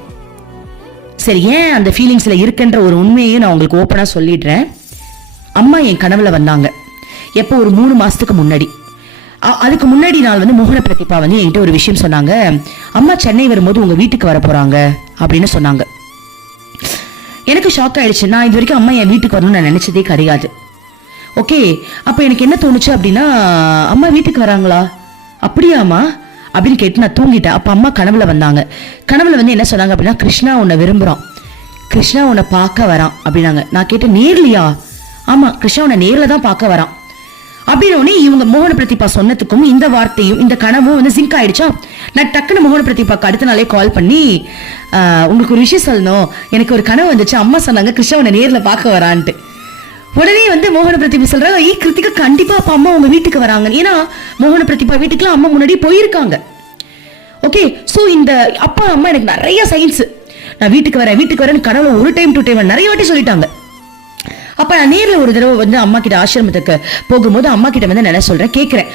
சரி, ஏன் அந்த ஃபீலிங்ஸ்ல இருக்குன்ற ஒரு உண்மையையும் நான் உங்களுக்கு ஓப்பனா சொல்லிடுறேன். அம்மா என் கனவுல வந்தாங்க. எப்போ, ஒரு 3 மாசத்துக்கு முன்னாடி. அதுக்கு முன்னாடி நாள் வந்து மோகன பிரதீபா வந்து என்கிட்ட ஒரு விஷயம் சொன்னாங்க, அம்மா சென்னை வரும்போது உங்க வீட்டுக்கு வர போறாங்க அப்படின்னு சொன்னாங்க. எனக்கு ஷாக் ஆயிடுச்சு. நான் இது வரைக்கும் அம்மா என் வீட்டுக்கு வரணும்னு நான் நினைச்சதே கிடையாது. ஓகே, அப்ப எனக்கு என்ன தோணுச்சு அப்படின்னா, அம்மா வீட்டுக்கு வராங்களா, அப்படியாமா அப்படின்னு கேட்டு நான் தூங்கிட்டேன். அப்ப அம்மா கனவுல வந்தாங்க. கனவுல வந்து என்ன சொன்னாங்க அப்படின்னா, கிருஷ்ணா உன்னை விரும்புறான், கிருஷ்ணா உன்னை பார்க்க வரான் அப்படின்னாங்க. நான் கேட்டேன், நேர்லையா? ஆமா, கிருஷ்ணா உன்னை நேர்ல தான் பார்க்க வரான் அப்படின்னு. இவங்க மோகன பிரதீபா சொன்னதுக்கும் இந்த வார்த்தையும் இந்த கனவும் வந்து சிங்க் ஆயிடுச்சா. நான் டக்குன்னு மோகன பிரதீபாக்கு அடுத்த நாளே கால் பண்ணி, உங்களுக்கு ஒரு விஷயம் சொல்லணும், எனக்கு ஒரு கனவு வந்துச்சு, அம்மா சொன்னாங்க கிருஷ்ணா உன்னை நேர்ல பார்க்க வரான்ட்டு. உடனே வந்து மோகன பிரதீபா சொல்றாங்க, கிருத்திகா கண்டிப்பா அப்பா அம்மா உங்க வீட்டுக்கு வராங்க. ஏன்னா மோகன பிரதீபா வீட்டுக்குலாம் அம்மா முன்னாடி போயிருக்காங்க. ஓகே, சோ இந்த அப்பா அம்மா எனக்கு நிறைய சயின்ஸ், நான் வீட்டுக்கு வரேன் கனவுல ஒரு டைம் 2 டைம் நிறைய வாட்டி சொல்லிட்டாங்க. அப்ப நான் நேர்ல ஒரு தடவை வந்து அம்மா கிட்ட ஆசிரமத்துக்கு போகும்போது அம்மா கிட்ட வந்து என்ன சொல்றேன், கேட்கிறேன்,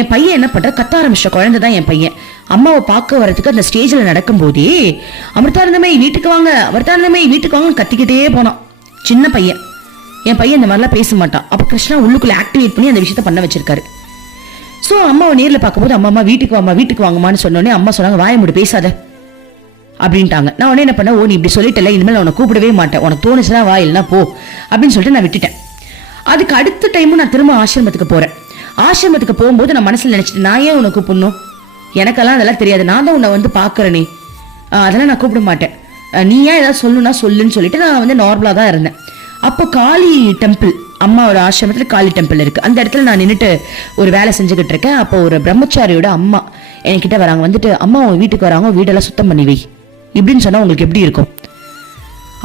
என் பையன் என்ன பண்ற, கத்த ஆரம்பிச்ச குழந்தை தான் என் பையன். அம்மாவை பார்க்க வரதுக்கு அந்த ஸ்டேஜ்ல நடக்கும் போதே அமிர்தானந்தமே வீட்டுக்கு வாங்க கத்திக்கிட்டே போனான். சின்ன பையன், என் பையன் இந்த மாதிரிலாம் பேச மாட்டான். அப்ப கிருஷ்ணா உள்ளுக்குள்ள ஆக்டிவேட் பண்ணி அந்த விஷயத்த பண்ண வச்சிருக்காரு. சோ அம்மாவை நேர்ல பார்க்கும்போது அம்மா வீட்டுக்கு வாங்கம்மான்னு சொன்னோடனே அம்மா சொன்னாங்க, வாய மூடி பேசாத அப்படின்ட்டாங்க. நான் உடனே என்ன பண்ண, நீ இப்படி சொல்லிட்டல, இனிமேல் நான் உன்னை கூப்பிடவே மாட்டேன், உனக்கு தோணுச்சுன்னா வா, இல்லைன்னா போ அப்படின்னு சொல்லிட்டு நான் விட்டுட்டேன். அதுக்கு அடுத்த டைமும் நான் திரும்ப ஆசிரமத்துக்கு போறேன். ஆசிரமத்துக்கு போகும்போது நான் மனசுல நினைச்சிட்டு, நான் ஏன் உன்னை கூப்பிடணும், எனக்கெல்லாம் அதெல்லாம் தெரியாது, நான் தான் உன்னை வந்து பாக்குறேனே, அதெல்லாம் நான் கூப்பிட மாட்டேன், நீ ஏன் ஏதாவது சொல்லணும்னா சொல்லுன்னு சொல்லிட்டு நான் வந்து நார்மலா தான் இருந்தேன். அப்போ காளி டெம்பிள், அம்மாவோட ஆசிரமத்துல காளி டெம்பிள் இருக்கு, அந்த இடத்துல நான் நின்றுட்டு ஒரு வேலை செஞ்சுக்கிட்டு இருக்கேன். அப்போ ஒரு பிரம்மச்சாரியோட அம்மா என்கிட்ட வராங்க. வந்துட்டு, அம்மா உங்க வீட்டுக்கு வராங்க, வீடெல்லாம் சுத்தம் பண்ணி வை இப்படின்னு சொன்னா உங்களுக்கு எப்படி இருக்கும்?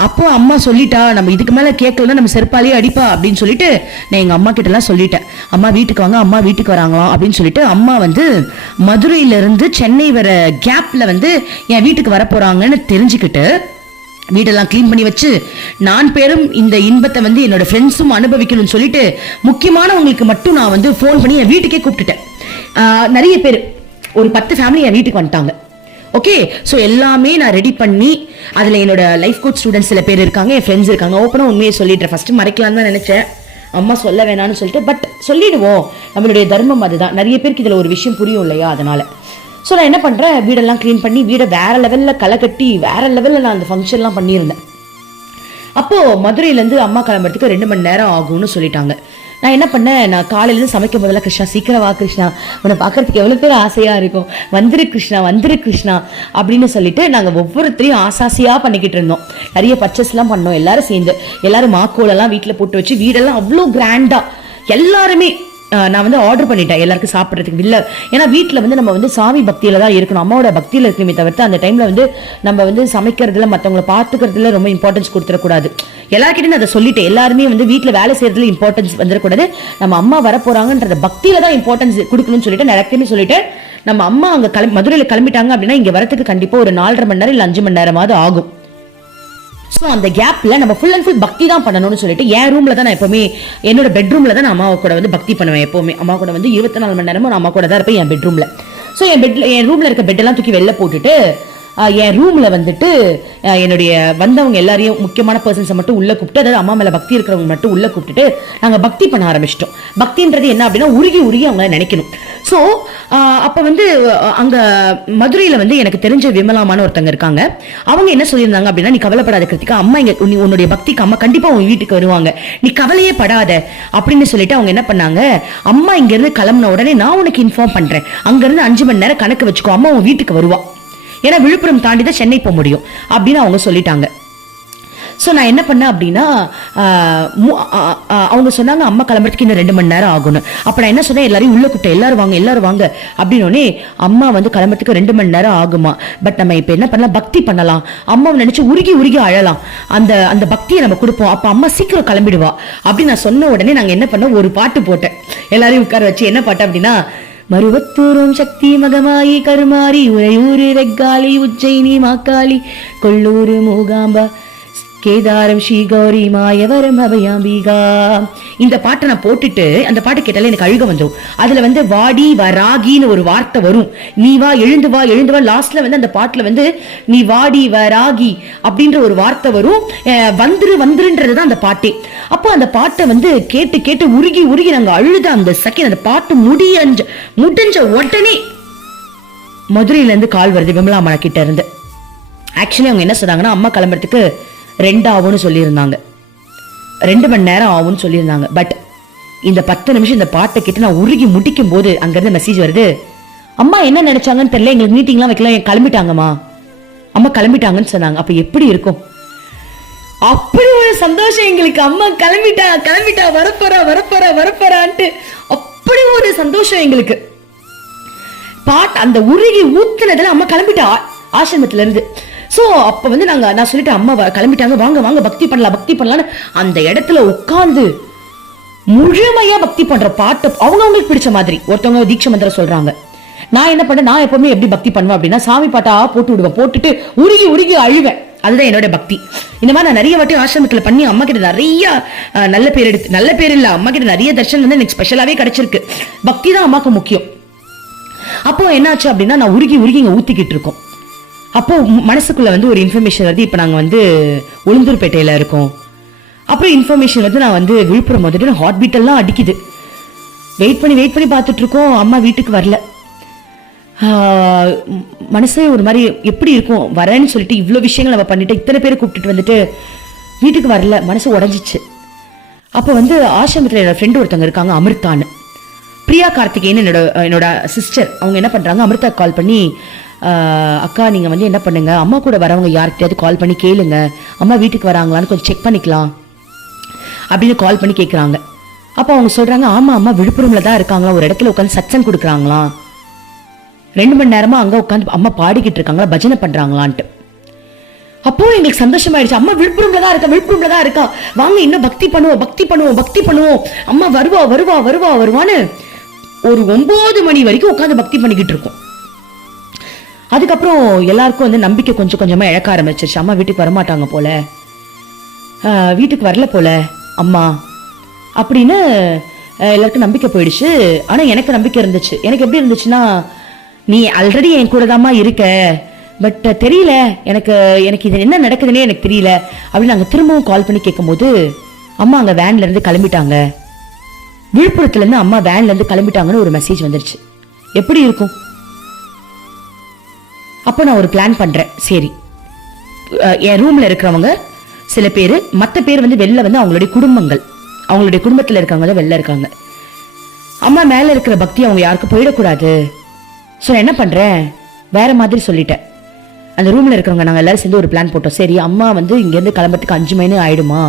அப்போ அம்மா சொல்லிட்டா, நம்ம இதுக்கு மேல கேட்கலன்னா நம்ம செருப்பாலேயே அடிப்பா அப்படின்னு சொல்லிட்டு நான் எங்க அம்மா கிட்ட எல்லாம் சொல்லிட்டேன். அம்மா வீட்டுக்கு வாங்க, அம்மா வீட்டுக்கு வராங்களாம் அப்படின்னு சொல்லிட்டு அம்மா வந்து மதுரையில இருந்து சென்னை வர கேப்ல வந்து என் வீட்டுக்கு வர போறாங்கன்னு தெரிஞ்சுக்கிட்டு வீடெல்லாம் கிளீன் பண்ணி வச்சு நான் பேரும் இந்த இன்பத்தை வந்து என்னோட ஃப்ரெண்ட்ஸும் அனுபவிக்கணும்னு சொல்லிட்டு முக்கியமானவங்களுக்கு மட்டும் நான் வந்து ஃபோன் பண்ணி என் வீட்டுக்கே கூப்பிட்டுட்டேன். நிறைய பேர் ஒரு 10 ஃபேமிலி என் வீட்டுக்கு வந்துட்டாங்க. ஓகே, ஸோ எல்லாமே நான் ரெடி பண்ணி அதில் என்னோட லைஃப் கோச் ஸ்டூடெண்ட்ஸ் சில பேர் இருக்காங்க, என் ஃப்ரெண்ட்ஸ் இருக்காங்க. ஓப்பனாக உண்மையை சொல்லிடுறேன். ஃபஸ்ட்டு மறைக்கலான்னு தான் நினச்சேன், அம்மா சொல்ல வேணான்னு சொல்லிட்டு, பட் சொல்லிடுவோம், நம்மளுடைய தர்மம் அதுதான். நிறைய பேருக்கு இதில் ஒரு விஷயம் புரியும் இல்லையா, அதனால. ஸோ நான் என்ன பண்ணுறேன், வீடெல்லாம் க்ளீன் பண்ணி வீடை வேற லெவலில் களை கட்டி வேற லெவலில் நான் அந்த ஃபங்க்ஷன்லாம் பண்ணியிருந்தேன். அப்போது மதுரையிலேருந்து அம்மா கிளம்புறதுக்கு 2 மணி நேரம் ஆகும்னு சொல்லிட்டாங்க. நான் என்ன பண்ணேன், நான் காலையிலேருந்து சமைக்கும் போதெல்லாம் கிருஷ்ணா சீக்கிரம் வா கிருஷ்ணா, உன்னை பார்க்கறதுக்கு எவ்வளோ பேர் ஆசையாக இருக்கும், வந்துரு கிருஷ்ணா வந்துரு கிருஷ்ணா அப்படின்னு சொல்லிட்டு நாங்கள் ஒவ்வொருத்தரையும் ஆசாசியாக பண்ணிக்கிட்டு இருந்தோம். நிறைய பர்ச்சேஸ்லாம் பண்ணோம் எல்லாரும் சேர்ந்து. எல்லாரும் மாக்கோலெல்லாம் வீட்டில் போட்டு வச்சு வீடெல்லாம் அவ்வளோ கிராண்டாக எல்லாருமே நான் வந்து ஆர்டர் பண்ணிட்டேன் எல்லாருக்கும் சாப்பிட்றதுக்கு. இல்லை, ஏன்னா வீட்டில் வந்து நம்ம வந்து சாமி பக்தியில் தான் இருக்கணும், அம்மாவோட பக்தியில் இருக்கணுமே தவிர்த்து அந்த டைமில் வந்து நம்ம வந்து சமைக்கிறதுல மற்றவங்களை பார்த்துக்கிறதுல ரொம்ப இம்பார்ட்டன்ஸ் கொடுத்துடக்கூடாது. எல்லாருக்கிட்டையும் அதை சொல்லிட்டேன். எல்லாருமே வந்து வீட்டில் வேலை செய்யறதுல இம்பார்ட்டன்ஸ் வந்துடக்கூடாது, நம்ம அம்மா வரப்போறாங்கன்றத பக்தியில தான் இம்பார்ட்டன்ஸ் கொடுக்கணும்னு சொல்லிட்டு நிறைய சொல்லிட்டு நம்ம அம்மா அங்கே மதுரையில் கிளம்பிட்டாங்க அப்படின்னா இங்கே வரத்துக்கு கண்டிப்பாக ஒரு 4.5 மணி நேரம் இல்லை 5 மணி நேரமாவது ஆகும். ஸோ அந்த கேப்ல நம்ம ஃபுல் அண்ட் ஃபுல் பக்தி தான் பண்ணணும்னு சொல்லிட்டு என் ரூம்ல தான் நான் எப்பவுமே, என்னோட பெட்ரூம்ல தான் நான் அம்மா கூட வந்து பக்தி பண்ணுவேன். எப்பவுமே அம்மா கூட வந்து 24 மணி நேரமும் நான் அம்மா கூட தான் இருப்பேன் என் பெட்ரூம்ல. ஸோ என் ரூம்ல இருக்க பெட்டெல்லாம் தூக்கி வெளில போட்டுட்டு என் ரூம்ல வந்துட்டு என்னுடைய வந்தவங்க எல்லாரையும் முக்கியமான பர்சன்ஸை மட்டும் உள்ள கூப்பிட்டு, அதாவது அம்மா மேல பக்தி இருக்கிறவங்க மட்டும் உள்ள கூப்பிட்டுட்டு நாங்கள் பக்தி பண்ண ஆரம்பிச்சிட்டோம். பக்தின்றது என்ன அப்படின்னா உருகி உருகி அவங்க நினைக்கணும். ஸோ அப்போ வந்து அங்கே மதுரையில் வந்து எனக்கு தெரிஞ்ச விமலாமான ஒருத்தங்க இருக்காங்க. அவங்க என்ன சொல்லியிருந்தாங்க அப்படின்னா, நீ கவலைப்படாத கிருத்திகா, அம்மா இங்கே உன்னுடைய பக்திக்கு அம்மா கண்டிப்பாக உன் வீட்டுக்கு வருவாங்க, நீ கவலையே படாத அப்படின்னு சொல்லிட்டு அவங்க என்ன பண்ணாங்க, அம்மா இங்கேருந்து கிளம்புன உடனே நான் உனக்கு இன்ஃபார்ம் பண்ணுறேன், அங்கேருந்து 5 மணி நேரம் கணக்கு வச்சுக்கோ, அம்மா உன் வீட்டுக்கு வருவா, ஏன்னா விழுப்புரம் தாண்டி தான் சென்னை போக முடியும் அப்படின்னு அவங்க சொல்லிட்டாங்க. ஸோ நான் என்ன பண்ணேன் அப்படின்னா, அவங்க சொன்னாங்க அம்மா கிளம்புறதுக்கு இன்னும் 2 மணி நேரம் ஆகும்னு. அப்போ நான் என்ன சொன்னேன், எல்லாரையும் உள்ள கூப்பிட்டேன், எல்லாரும் வாங்க அப்படின்னோடனே அம்மா வந்து கிளம்புறதுக்கு 2 மணி நேரம் ஆகுமா, பட் நம்ம இப்போ என்ன பண்ணலாம், பக்தி பண்ணலாம், அம்மாவை நினைச்சு உருகி உருகி அழலாம், அந்த பக்தியை நம்ம கொடுப்போம், அப்போ அம்மா சீக்கிரம் கிளம்பிடுவா அப்படின்னு நான் சொன்ன உடனே நாங்கள் என்ன பண்ணோம், ஒரு பாட்டு போட்டேன் எல்லாரையும் உட்கார வச்சு. என்ன பாட்டு அப்படின்னா, மருவத்தூரும் சக்தி மகமாயி கருமாரி உறையூரு வெக்காளி உஜ்ஜயினி மாக்காளி கொள்ளூரு மூகாம்பா கேதாரம் ஸ்ரீ கௌரி மாயவரம் அபயாம்பிகா. இந்த பாட்டை நான் போட்டுட்டு அந்த பாட்டு கேட்டாலே எனக்கு அழுக வந்துடும். அதுல வந்து வாடி வராகின்னு ஒரு வார்த்தை வரும், நீ வா எழுந்து வா எழுந்து வா. லாஸ்ட்ல வந்து அந்த பாட்டுல வந்து நீ வாடி வராகி அப்படின்ற ஒரு வார்த்தை வரும், வந்துருன்றதுதான் அந்த பாட்டே. அப்போ அந்த பாட்டை வந்து கேட்டு கேட்டு உருகி உருகி நாங்க அழுத அந்த செகண்ட், அந்த பாட்டு முடிஞ்ச உடனே மதுரையில இருந்து கால் வருது விமலாமண கிட்ட இருந்து. ஆக்சுவலி அவங்க என்ன சொன்னாங்கன்னா, அம்மா கிளம்புறதுக்கு 2 ஆகும்னு சொல்லியிருந்தாங்க, 2 மணி நேரம் ஆகும்னு சொல்லியிருந்தாங்க. பட் இந்த 10 நிமிஷம் இந்த பாட்டை கேட்டு நான் உருகி முடிக்கும் போது அங்கிருந்து மெசேஜ் வருது, அம்மா என்ன நினைச்சாங்கன்னு தெரியல, எங்களுக்கு மீட்டிங்லாம் வைக்கலாம், கிளம்பிட்டாங்கம்மா, அம்மா கிளம்பிட்டாங்கன்னு சொன்னாங்க. அப்ப எப்படி இருக்கும், அப்படி ஒரு சந்தோஷம் எங்களுக்கு. அம்மா கிளம்பிட்டா வரப்போறான்ட்டு அப்படி ஒரு சந்தோஷம் எங்களுக்கு. பாட்டு அந்த உருகி ஊத்துனதுல அம்மா கிளம்பிட்டா ஆசிரமத்துல இருந்து. ஸோ அப்போ வந்து நான் சொல்லிட்டேன், அம்மா கிளம்பிட்டாங்க, வாங்க பக்தி பண்ணலான்னு அந்த இடத்துல உட்கார்ந்து முழுமையா பக்தி பண்ற பாட்டு அவங்களுக்கு பிடிச்ச மாதிரி. ஒருத்தவங்க தீட்சை மந்திரம் சொல்றாங்க, நான் என்ன பண்ணேன், நான் எப்பவுமே எப்படி பக்தி பண்ணுவேன் அப்படின்னா சாமி பாட்டா போட்டு விடுவேன், போட்டுட்டு உருகி அழுவேன். அதுதான் என்னோட பக்தி. இந்த மாதிரி நான் நிறைய வாட்டி ஆசிரமத்துல பண்ணி அம்மா கிட்ட நிறைய நல்ல பேர் இல்ல, அம்மா கிட்ட நிறைய தர்ஷன் வந்து எனக்கு ஸ்பெஷலாவே கிடைச்சிருக்கு. பக்தி தான் அம்மாக்கு முக்கியம். அப்போ என்னாச்சு அப்படின்னா, நான் உருகி இங்க ஊத்திக்கிட்டு இருக்கோம். அப்போ மனசுக்குள்ள வந்து ஒரு இன்ஃபர்மேஷன் வருது, இப்போ நாங்கள் வந்து உளுந்தூர்பேட்டையில இருக்கோம். அப்புறம் இன்ஃபர்மேஷன் வந்து நான் வந்து விழுப்புரம் வந்துட்டு ஹார்ட் பீட் எல்லாம் அடிக்குது. வெயிட் பண்ணி பார்த்துட்டு இருக்கோம், அம்மா வீட்டுக்கு வரல. மனசே ஒரு மாதிரி எப்படி இருக்கும், வரேன்னு சொல்லிட்டு இவ்வளோ விஷயங்கள் நம்ம பண்ணிட்டு இத்தனை பேரை கூப்பிட்டுட்டு வந்துட்டு வீட்டுக்கு வரல, மனசு உடஞ்சிச்சு. அப்போ வந்து ஆசிரமத்தில் என்னோட ஃப்ரெண்டு ஒருத்தவங்க இருக்காங்க, அமிர்தான்னு, பிரியா கார்த்திகேயன் என்னோட சிஸ்டர். அவங்க என்ன பண்றாங்க, அமிர்தா கால் பண்ணி, அக்கா நீங்க வந்து என்ன பண்ணுங்க, அம்மா கூட வரவங்க யார்கிட்டயாவது கால் பண்ணி கேளுங்க, அம்மா வீட்டுக்கு வராங்களான்னு கொஞ்சம் செக் பண்ணிக்கலாம் அப்படின்னு கால் பண்ணி கேட்குறாங்க. அப்போ அவங்க சொல்றாங்க, ஆமா அம்மா விழுப்புரம்ல தான் இருக்காங்களா, ஒரு இடத்துல உட்காந்து சத்சங் கொடுக்குறாங்களாம், 2 மணி நேரமா அங்க உட்காந்து அம்மா பாடிக்கிட்டு இருக்காங்களா, பஜனை பண்றாங்களான்ட்டு. அப்போ எங்களுக்கு சந்தோஷமாயிடுச்சு. அம்மா விழுப்புரம்ல தான் இருக்கா, வாங்க இன்னும் பக்தி பண்ணுவோம், அம்மா வருவான்னு ஒரு 9 மணி வரைக்கும் உட்காந்து பக்தி பண்ணிக்கிட்டு இருக்கோம். அதுக்கப்புறம் எல்லாருக்கும் வந்து நம்பிக்கை கொஞ்சம் கொஞ்சமா இழக்க ஆரம்பிச்சிருச்சு. அம்மா வீட்டுக்கு வரமாட்டாங்க போல, வீட்டுக்கு வரல போல அம்மா அப்படின்னு எல்லாருக்கும் நம்பிக்கை போயிடுச்சு. ஆனா எனக்கு நம்பிக்கை இருந்துச்சு. எனக்கு எப்படி இருந்துச்சுன்னா, நீ ஆல்ரெடி என் கூட தாம்மா இருக்க, பட் தெரியல எனக்கு இது என்ன நடக்குதுன்னே எனக்கு தெரியல அப்படின்னு நாங்கள் திரும்பவும் கால் பண்ணி கேட்கும்போது, அம்மா அங்கே வேன்ல இருந்து கிளம்பிட்டாங்க, விழுப்புரத்துல இருந்து அம்மா வேன்ல இருந்து கிளம்பிட்டாங்கன்னு ஒரு மெசேஜ் வந்துருச்சு. எப்படி இருக்கும்? அப்போ நான் ஒரு பிளான் பண்றேன். சரி, என் ரூம்ல இருக்கிறவங்க சில பேர், மற்ற பேர் வந்து வெளில வந்து அவங்களுடைய குடும்பத்தில் இருக்கவங்க தான் வெளில இருக்காங்க. அம்மா மேல இருக்கிற பக்தி அவங்க யாருக்கும் போயிடக்கூடாது. ஸோ என்ன பண்றேன், வேற மாதிரி சொல்லிட்டேன். அந்த ரூம்ல இருக்கிறவங்க நாங்கள் எல்லாரும் சேர்ந்து ஒரு பிளான் போட்டோம். சரி, அம்மா வந்து இங்கேருந்து கிளம்புறதுக்கு 5 மணி ஆயிடுமா,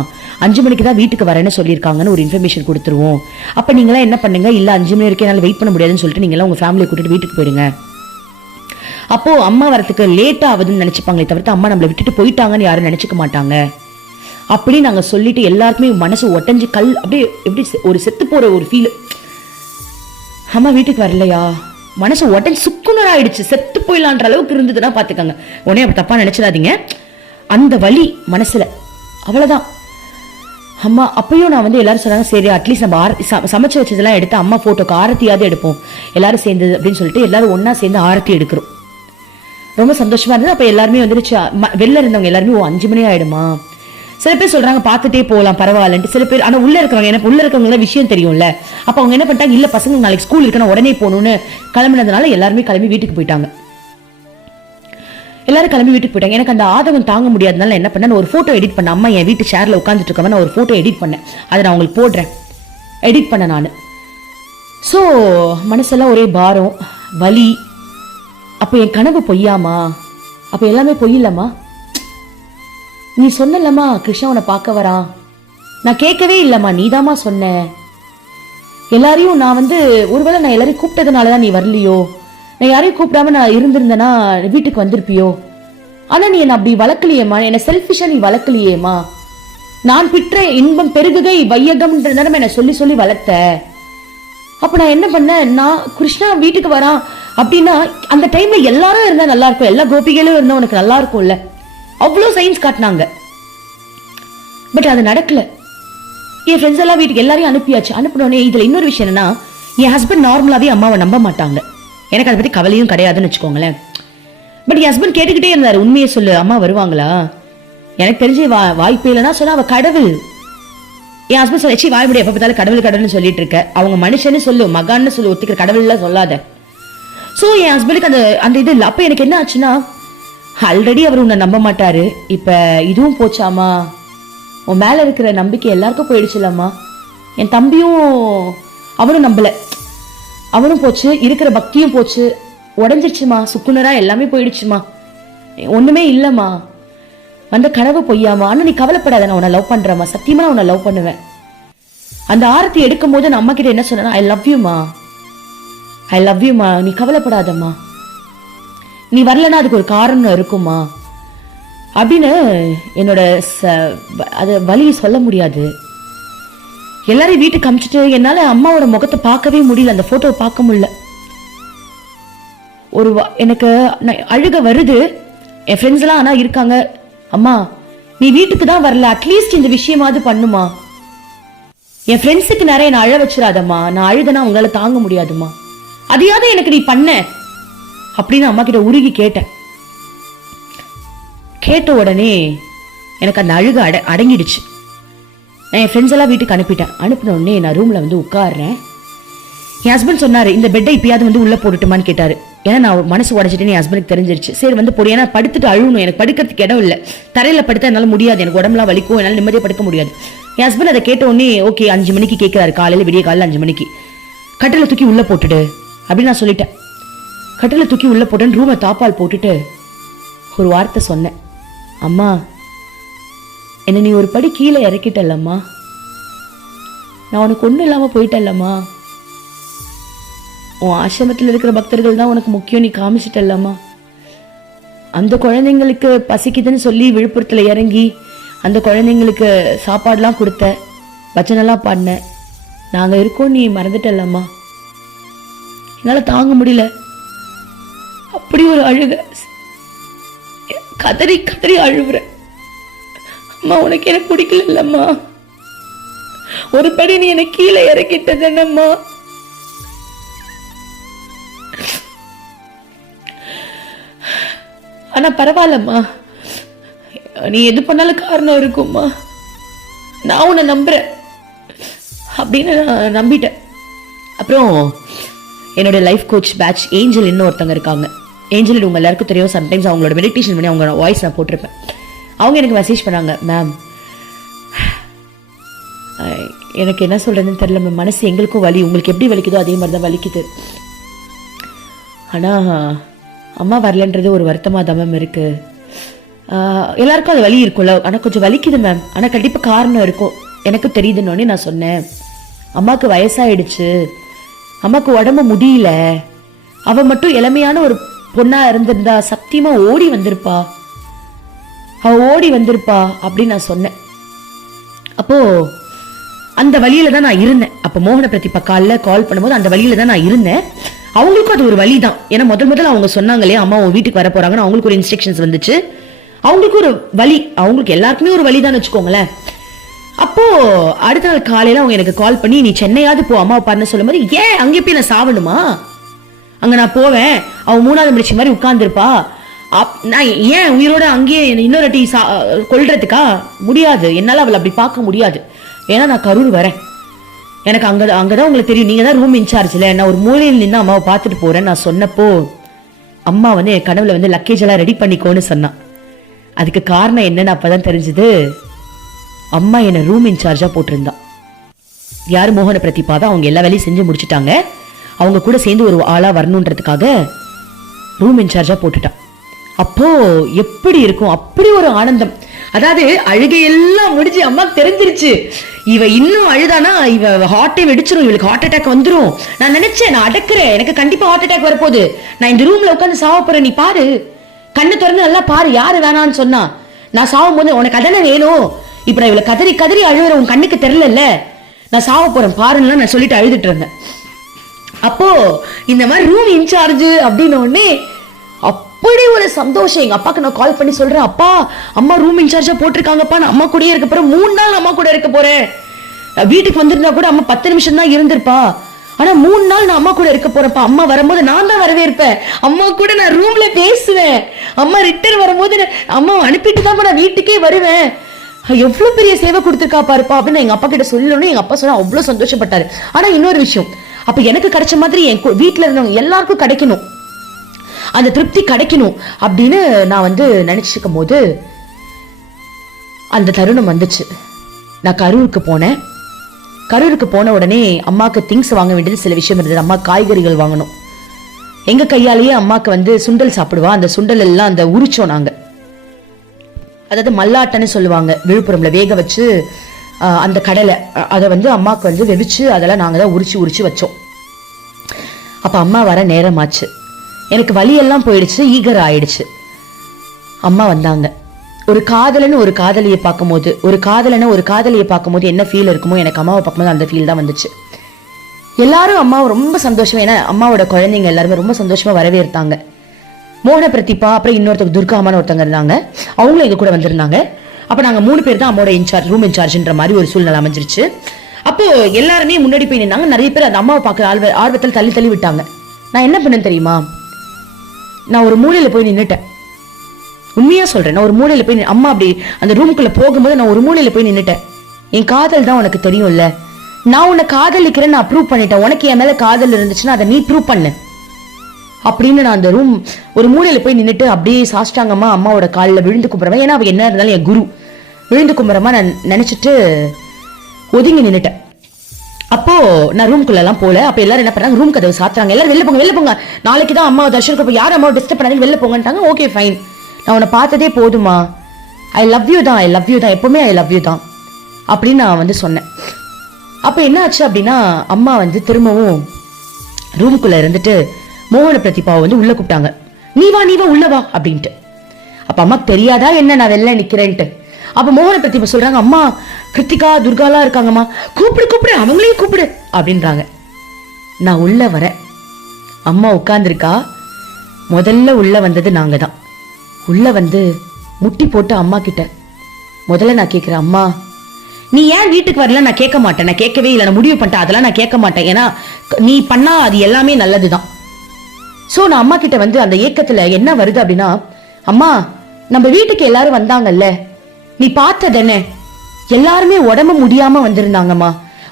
5 மணிக்கு தான் வீட்டுக்கு வரேன்னு சொல்லியிருக்காங்கன்னு ஒரு இன்ஃபர்மேஷன் கொடுத்துருவோம். அப்போ நீங்களாம் என்ன பண்ணுங்க, இல்லை 5 மணி வரைக்கும் என்னால் வெயிட் பண்ண முடியாதுன்னு சொல்லிட்டு நீங்களாம் உங்கள் ஃபேமிலியை கூட்டிட்டு வீட்டுக்கு போயிடுங்க. அப்போ அம்மா வரத்துக்கு லேட் ஆகுதுன்னு நினைச்சுப்பாங்களே தவிர்த்து அம்மா நம்மளை விட்டுட்டு போயிட்டாங்கன்னு யாரும் நினைச்சுக்க மாட்டாங்க. அப்படி நாங்க சொல்லிட்டு எல்லாருக்குமே மனசு ஒட்டஞ்சு கல் அப்படியே எப்படி ஒரு செத்து போற ஒரு ஃபீல். அம்மா வீட்டுக்கு வரலையா, மனசு உடஞ்சி சுக்குனர் ஆயிடுச்சு, செத்து போயிடலான்ற அளவுக்கு இருந்ததுன்னா பாத்துக்கங்க. உடனே அப்படி தப்பா நினைச்சிடாதீங்க, அந்த வலி மனசுல அவ்வளவுதான். அம்மா அப்பயும் நான் வந்து எல்லாரும் சொன்னாங்க, சரி அட்லீஸ்ட் நம்ம சமைச்சு வச்சதெல்லாம் எடுத்து அம்மா போட்டோக்கு ஆரத்தியாவது எடுப்போம் எல்லாரும் சேர்ந்து அப்படின்னு சொல்லிட்டு எல்லாரும் ஒன்னா சேர்ந்து ஆரத்தி எடுக்கிறோம். ரொம்ப சந்தோஷமா இருந்தது. அப்ப எல்லாருமே வந்துருச்சு, வெளில இருந்தவங்க எல்லாருமே 5 மணி ஆயிடுமா, சில பேர் சொல்றாங்க பார்த்துட்டே போகலாம் பரவாயில்லன்ட்டு, சில பேர் ஆனா உள்ள இருக்கிறவங்க எனக்கு உள்ள இருக்கிறவங்க விஷயம் தெரியும்ல, அப்ப அவங்க என்ன பண்ணிட்டாங்க, இல்ல பசங்க நாளைக்கு ஸ்கூல் இருக்கணும் உடனே போகணும்னு கிளம்பினதுனால எல்லாருமே கிளம்பி வீட்டுக்கு போயிட்டாங்க. எல்லாரும் கிளம்பி வீட்டுக்கு போயிட்டாங்க. எனக்கு அந்த ஆதகம் தாங்க முடியாதனால என்ன பண்ணேன், ஒரு போட்டோ எடிட் பண்ண, அம்மா என் வீட்டு சேர்ல உட்காந்துட்டு இருக்கவன் நான் ஒரு போட்டோ எடிட் பண்ணேன், அதை நான் உங்களுக்கு போடுறேன். எடிட் பண்ண நான். ஸோ மனசெல்லாம் ஒரே பாரம் வலி. அப்போ என் கனவு பொய்யாமா, அப்போ எல்லாமே பொய்யில்லம்மா, நீ சொன்னலம்மா கிருஷ்ணா உன்னை பார்க்க வரான், நான் கேட்கவே இல்லம்மா, நீதாம்மா சொன்ன. எல்லாரையும் நான் வந்து ஒருவேளை நான் எல்லாரையும் கூப்பிட்டதுனாலதான் நீ வரலையோ, நான் யாரையும் கூப்பிடாம நான் இருந்திருந்தேன்னா வீட்டுக்கு வந்திருப்பியோ, ஆனா நீ என்ன அப்படி வளர்க்கலையேம்மா, என்ன செல்ஃபிஷா நீ வளர்க்கலையேம்மா, நான் பிற்ற இன்பம் பெருகுகை வையகம்ன்றத என்ன சொல்லி சொல்லி வளர்த்த. அப்ப நான் என்ன பண்ணேன், நான் கிருஷ்ணா வீட்டுக்கு வரான் அப்படின்னா அந்த டைம்ல எல்லாரும் இருந்தா நல்லா இருக்கும், எல்லா கோபிகளும் இருந்தா உனக்கு நல்லா இருக்கும்ல, அவ்வளோ சயின்ஸ் காட்டினாங்க. பட் அது நடக்கல. என் ஃப்ரெண்ட்ஸ் எல்லாம் வீட்டுக்கு எல்லாரையும் அனுப்பியாச்சு. அனுப்பினோடனே இதுல இன்னொரு விஷயம் என்னன்னா, என் ஹஸ்பண்ட் நார்மலாவே அம்மாவை நம்ப மாட்டாங்க, எனக்கு அதை பத்தி கவலையும் கிடையாதுன்னு வச்சுக்கோங்களேன். பட் என் ஹஸ்பண்ட் கேட்டுக்கிட்டே இருந்தாரு, உண்மையை சொல்லு அம்மா வருவாங்களா, எனக்கு தெரிஞ்சு வாய்ப்பே இல்லைன்னா சொன்னா அவ கடவுள். என் ஹஸ்பண்ட் சொல்லிச்சு, வாய்ப்படி எப்ப பார்த்தாலும் கடவுள் கடவுள்னு சொல்லிட்டு இருக்க, அவங்க மனுஷன்னு சொல்லு, மகான்னு சொல்லு, ஒத்துக்கிற கடவுள் எல்லாம் சொல்லாத. சோ என் ஹஸ்பண்டுக்கு அந்த இது இல்லை. அப்ப எனக்கு என்ன ஆச்சுன்னா, ஆல்ரெடி அவர் உன்னை நம்ப மாட்டாரு, இப்ப இதுவும் போச்சாமா, உன் மேல இருக்கிற நம்பிக்கை எல்லாருக்கும் போயிடுச்சுலம்மா. என் தம்பியும் அவனும் நம்பல, அவனும் போச்சு, இருக்கிற பக்தியும் போச்சு, உடஞ்சிருச்சுமா, சுக்குனரா எல்லாமே போயிடுச்சுமா, ஒண்ணுமே இல்லம்மா, வந்த கனவு பொய்யாமா. ஆனா நீ கவலைப்படாத, நான் உன்னை லவ் பண்றேம்மா, சத்தியமா நான் உன்னை லவ் பண்ணுவேன். அந்த ஆரத்தி எடுக்கும் போது நான் அம்மா கிட்ட என்ன சொன்னேன்னா, I love Yuma, I love யூமா, நீ கவலைப்படாதம்மா, நீ வரலன்னா அதுக்கு ஒரு காரணம் இருக்குமா அப்படின்னு என்னோட அது வலி சொல்ல முடியாது. எல்லாரையும் வீட்டுக்கு அமிச்சிட்டு என்னால அம்மாவோட முகத்தை பார்க்கவே முடியல, அந்த போட்டோவை பார்க்க முடியல. ஒரு எனக்கு அழுக வருது. என் ஃப்ரெண்ட்ஸ் எல்லாம் ஆனா இருக்காங்க, அம்மா நீ வீட்டுக்கு தான் வரல, அட்லீஸ்ட் இந்த விஷயமாவது பண்ணுமா, என் ஃப்ரெண்ட்ஸுக்கு நிறைய நான் அழ வச்சிடாதம்மா, நான் அழுதனா உங்களால தாங்க முடியாதுமா, அதையாவது எனக்கு நீ பண்ண அப்படின்னு அம்மா கிட்ட உருகி கேட்டேன். கேட்ட உடனே எனக்கு அந்த அழுக அடங்கிடுச்சு. என் ஃப்ரெண்ட்ஸ் எல்லாம் வீட்டுக்கு அனுப்பிட்டேன். அனுப்பின உடனே நான் ரூம்ல வந்து உட்காடுறேன். என் ஹஸ்பண்ட் சொன்னாரு, இந்த பெட்டை இப்பயாவது வந்து உள்ள போட்டுட்டுமான்னு கேட்டாரு. ஏன்னா நான் மனசு உடச்சிட்டு என் ஹஸ்பண்டுக்கு தெரிஞ்சிருச்சு. சரி வந்து போடு, ஏன்னா படுத்துட்டு அழுகணும், எனக்கு படுக்கிறதுக்கு இடம் இல்லை, தரையில படுத்தா என்னால முடியாது, எனக்கு உடம்புலாம் வலிக்கும், என்னால நிம்மதியா படுக்க முடியாது. என் ஹஸ்பண்ட் அதை கேட்ட உடனே ஓகே 5 மணிக்கு கேட்கிறாரு, காலையில விடிய காலையில 5 மணிக்கு கட்டில தூக்கி உள்ள போட்டுடு அப்படின்னு நான் சொல்லிட்டேன். கட்டில தூக்கி உள்ள போட்டேன்னு ரூமை தாப்பால் போட்டுட்டு ஒரு வார்த்தை சொன்னேன், அம்மா என்ன நீ ஒரு படி கீழே இறக்கிட்டல்லம்மா, நான் உனக்கு ஒன்றும் இல்லாம போயிட்டல்லம்மா, உன் ஆசிரமத்தில் இருக்கிற பக்தர்கள் தான் உனக்கு முக்கியம், நீ காமிச்சிட்டல்லம்மா, அந்த குழந்தைங்களுக்கு பசிக்குதுன்னு சொல்லி விழுப்புரத்துல இறங்கி அந்த குழந்தைங்களுக்கு சாப்பாடுலாம் கொடுத்தேன், பஜனெல்லாம் பாடினேன். நாங்க இருக்கோம், நீ மறந்துட்டல்லம்மா. என்னால தாங்க முடியல. அப்படி ஒரு அழுக, கதறி கதறி அழுவுற. அம்மா உனக்கு எனக்கு பிடிக்கல இல்லம்மா, ஒரு படி நீ எனக்கு கீழே இறக்கிட்டதம்மா. ஆனா பரவாயில்லம்மா, நீ எது பண்ணாலும் காரணம் இருக்கும்மா, நான் உன்னை நம்புறேன் அப்படின்னு நான் நம்பிட்டேன். அப்புறம் என்னோட லைஃப் கோச் பேட்ச் ஏஞ்சல் இன்னும் ஒருத்தவங்க இருக்காங்க. ஏஞ்சல் உங்க எல்லாருக்கும் தெரியும், சம்டைம்ஸ் அவங்களோட மெடிடேஷன் பண்ணி அவங்க வாய்ஸ் நான் போட்டிருப்பேன். அவங்க எனக்கு மெசேஜ் பண்ணாங்க, மேம் எனக்கு என்ன சொல்றதுன்னு தெரியல மேம், மனசு எங்களுக்கும் வலி, உங்களுக்கு எப்படி வலிக்குதோ அதே மாதிரி தான் வலிக்குது. ஆனா அம்மா வரலன்றது ஒரு வருத்தமாக தான் மேம் இருக்கு. எல்லாருக்கும் அது வலி இருக்கும்ல, ஆனால் கொஞ்சம் வலிக்குது மேம், ஆனால் கண்டிப்பாக காரணம் இருக்கும், எனக்கு தெரியுதுன்னு நான் சொன்னேன். அம்மாவுக்கு வயசாயிடுச்சு, அம்மாவுக்கு உடம்பு முடியல, அவ மட்டும் இளமையான ஒரு பொண்ணா இருந்திருந்தா சத்தியமா ஓடி வந்திருப்பா, அவ ஓடி வந்திருப்பா அப்படின்னு நான் சொன்னேன். அப்போ அந்த வழியில தான் நான் இருந்தேன். அப்போ மோகன பிரதிபா கால் பண்ணும்போது அந்த வழியில தான் நான் இருந்தேன். அவங்களுக்கும் அது ஒரு வழி தான். ஏன்னா முதல்ல அவங்க சொன்னாங்களே அம்மா உன் வீட்டுக்கு வர போறாங்கன்னு, அவங்களுக்கு ஒரு இன்ஸ்ட்ரக்ஷன்ஸ் வந்துச்சு, அவங்களுக்கு ஒரு வழி, அவங்களுக்கு எல்லாருக்குமே ஒரு வழி தான் வச்சுக்கோங்களேன். அப்போ அடுத்த நாள் காலையில அவங்க எனக்கு கால் பண்ணி, நீ சென்னையாவது போ அம்மா பாருன்னு சொல்லும் போது, ஏன் அங்கே போய் நான் சாவணுமா, அங்க நான் போவேன், அவன் 3வது முடிச்ச மாதிரி உட்கார்ந்துருப்பா, நான் ஏன் உயிரோட அங்கேயே இன்னொரு டீ கொல்றதுக்கா? முடியாது, என்னால அவளை அப்படி பார்க்க முடியாது. ஏன்னா நான் கரூர் வரேன், எனக்கு அங்கதான் உங்களுக்கு தெரியும், நீங்க தான் ரூம் இன்சார்ஜ்ல, நான் ஒரு மூலையில் நின்று அம்மாவை பார்த்துட்டு போறேன் நான் சொன்னப்போ அம்மா வந்து என் கனவுல வந்து லக்கேஜ் எல்லாம் ரெடி பண்ணிக்கோன்னு சொன்னான். அதுக்கு காரணம் என்னன்னு அப்பதான் தெரிஞ்சது, அம்மா என்ன ரூம் இன்சார்ஜா போட்டிருந்தா. யாரு? மோகன பிரதிபா தான். அவங்க எல்லா வேலையும் செஞ்சு முடிச்சுட்டாங்க, அவங்க கூட சேர்ந்து ஒரு ஆளா வரணுன்றதுக்காக ரூம் இன்சார்ஜா போட்டுட்டான். அப்போ எப்படி இருக்கும்? அப்படி ஒரு ஆனந்தம். அதாவது அழுகையெல்லாம் முடிஞ்சு அம்மாக்கு தெரிஞ்சிருச்சு, இவ இன்னும் அழுதானா இவ ஹார்ட்டே வெடிச்சிரும், இவளுக்கு ஹார்ட் அட்டாக் வந்துரும். நான் நினைச்சேன், நான் அடக்குறேன், எனக்கு கண்டிப்பா ஹார்ட் அட்டாக் வரப்போகுது, நான் இந்த ரூம்ல உட்காந்து சாவ போறேன், நீ பாரு, கண்ணு திறந்து நல்லா பாரு, யாரு வேணான்னு சொன்னா, நான் சாவும் போது உனக்கு அதனை வேணும், இப்ப நான் இவளை கதறி கதறி அழுகுற, உன் கண்ணுக்கு தெரியல, நான் சாவ போறேன் பாருன்னு நான் சொல்லிட்டு அழுதுட்டு இருந்தேன். அப்போ இந்த மாதிரி ரூம் இன்சார்ஜ் அப்படின்னு உடனே அப்படி ஒரு சந்தோஷம். எங்க அப்பாக்கு நான் கால் பண்ணி சொல்றேன், அப்பா அம்மா ரூம் இன்சார்ஜா போட்டிருக்காங்கப்பா, நான் அம்மா கூடயே இருக்க போறேன், 3 நாள் அம்மா கூட இருக்க போறேன், வீட்டுக்கு வந்திருந்தா கூட அம்மா 10 நிமிஷம் தான் இருந்திருப்பா, ஆனா 3 நாள் நான் அம்மா கூட இருக்க போறேன்ப்பா, அம்மா வரும்போது நான் தான் வரவே இருப்பேன், அம்மா கூட நான் ரூம்ல பேசுவேன், அம்மா ரிட்டர்ன் வரும்போது அம்மா அனுப்பிட்டு தான் நான் வீட்டுக்கே வருவேன், எவ்வளவு பெரிய சேவை கொடுத்துருக்கா பாருப்பா அப்படின்னு எங்க அப்பா கிட்ட சொல்லணும். எங்க அப்பா சொன்னா அவ்வளவு சந்தோஷப்பட்டாரு. ஆனா இன்னொரு விஷயம், அப்ப எனக்கு கிடைச்ச மாதிரி என் வீட்டுல இருந்தவங்க எல்லாருக்கும் கிடைக்கணும், அந்த திருப்தி கிடைக்கணும் அப்படின்னு நான் வந்து நினைச்சிருக்கும் போது அந்த தருணம் வந்துச்சு. நான் கரூருக்கு போனேன். கரூருக்கு போன உடனே அம்மாக்கு திங்ஸ் வாங்க வேண்டியது சில விஷயம் இருந்தது. அம்மா காய்கறிகள் வாங்கணும். எங்க கையாலேயே அம்மாக்கு வந்து சுண்டல் சாப்பிடுவா, அந்த சுண்டல் எல்லாம் அந்த உரிச்சோம் நாங்க, அதாவது மல்லாட்டன்னு சொல்லுவாங்க விழுப்புரம்ல, வேக வச்சு அந்த கடலை அதை வந்து அம்மாவுக்கு வந்து வெவிச்சு அதெல்லாம் நாங்க தான் உரிச்சு வச்சோம். அப்ப அம்மா வர நேரமாச்சு, எனக்கு வலியெல்லாம் போயிடுச்சு, ஈகர் ஆயிடுச்சு. அம்மா வந்தாங்க. ஒரு காதலன்னு ஒரு காதலியை பார்க்கும்போது, ஒரு காதலியை பார்க்கும்போது என்ன ஃபீல் இருக்குமோ, எனக்கு அம்மாவை பார்க்கும்போது அந்த ஃபீல் தான் வந்துச்சு. எல்லாரும் அம்மாவை ரொம்ப சந்தோஷமா, ஏன்னா அம்மாவோட குழந்தைங்க எல்லாருமே ரொம்ப சந்தோஷமா வரவேற்றாங்க. மோகன பிரதிபா, அப்புறம் இன்னொருத்தர் துர்கா அம்மான்னு ஒருத்தங்க இருந்தாங்க, அவங்களும் எங்க கூட வந்திருந்தாங்க. அப்ப நாங்க 3 பேர் தான் அம்மாவோட இன்சார்ஜ், ரூம் இன்சார்ஜ்ன்ற மாதிரி ஒரு சூழ்நிலை அமைஞ்சிருச்சு. அப்போ எல்லாருமே முன்னாடி போய் நின்னாங்க. நிறைய பேர் அந்த அம்மாவை பார்க்குற ஆர்வத்தில் தள்ளி விட்டாங்க. நான் என்ன பண்ணேன் தெரியுமா? நான் ஒரு மூலையில போய் நின்னுட்டேன். உண்மையா சொல்றேன், நான் ஒரு மூலையில போய் அம்மா அப்படி அந்த ரூமுக்குள்ள போகும்போது நான் ஒரு மூலையில போய் நின்னுட்டேன். என் காதல் தான் உனக்கு தெரியும்ல, நான் உன்னை காதலிக்கிறேன்னு நான் ப்ரூவ் பண்ணிட்டேன், உனக்கு என் மேல காதல் இருந்துச்சுன்னா அதை நீ ப்ரூவ் பண்ணு அப்படின்னு நான் அந்த ரூம் ஒரு மூலையில போய் நின்னுட்டு அப்படியே சாஷ்டாங்கம்மா அம்மாவோட காலில் விழுந்து கும்பிட்றவன். ஏன்னா அவ என்ன இருந்தாலும் என் குரு, விழுந்து கும்பிட்றமா நான் நினைச்சிட்டு ஒதுங்கி நின்னுட்டேன். அப்போ நான் ரூம்குள்ள எல்லாம் போல. அப்ப எல்லாரும் என்ன பண்ணாங்க, ரூம் கதவு சாத்துறாங்க. எல்லாரும் வெளில போங்க, நாளைக்கு தான் அம்மா தர்ஷனுக்கு, யாரும் அம்மாவை டிஸ்டர்ப் பண்ணாங்க, வெளில போங்கன்ட்டாங்க. ஓகே ஃபைன், நான் உன்னை பார்த்ததே போதுமா, ஐ லவ் யூ தான், எப்பவுமே ஐ லவ் யூ தான் அப்படின்னு நான் வந்து சொன்னேன். அப்ப என்ன ஆச்சு அப்படின்னா, அம்மா வந்து திரும்பவும் ரூமுக்குள்ள இருந்துட்டு மோகன பிரதிபாவை வந்து உள்ள கூப்பிட்டாங்க. நீ வா உள்ள வா அப்படின்ட்டு. அப்ப அம்மாக்கு தெரியாதா என்ன நான் வெளில நிக்கிறேன்ட்டு. அப்ப மோகன பிரதீபா சொல்றாங்க, அம்மா கிருத்திகா துர்காலாம் இருக்காங்கம்மா, கூப்பிடு அவங்களையும் கூப்பிடு அப்படின்றாங்க. நான் உள்ள வரேன், அம்மா உட்கார்ந்துருக்கா. முதல்ல உள்ள வந்தது நாங்க தான். உள்ள வந்து முட்டி போட்டு அம்மா கிட்ட முதல்ல நான் கேட்கிறேன், அம்மா நீ ஏன் வீட்டுக்கு வரல? நான் கேட்க மாட்டேன், நான் கேட்கவே இல்லை, நான் முடிவு பண்ணிட்டேன், அதெல்லாம் நான் கேட்க மாட்டேன். ஏன்னா நீ பண்ணா அது எல்லாமே நல்லதுதான். சோ நான் அம்மா கிட்ட வந்து அந்த ஏக்கத்துல என்ன வருது அப்படின்னா, அம்மா நம்ம வீட்டுக்கு எல்லாரும் வந்தாங்கல்ல, நீ பார்த்ததானே எல்லாருமே உடம்பு முடியாம வந்திருந்தாங்கம்மா.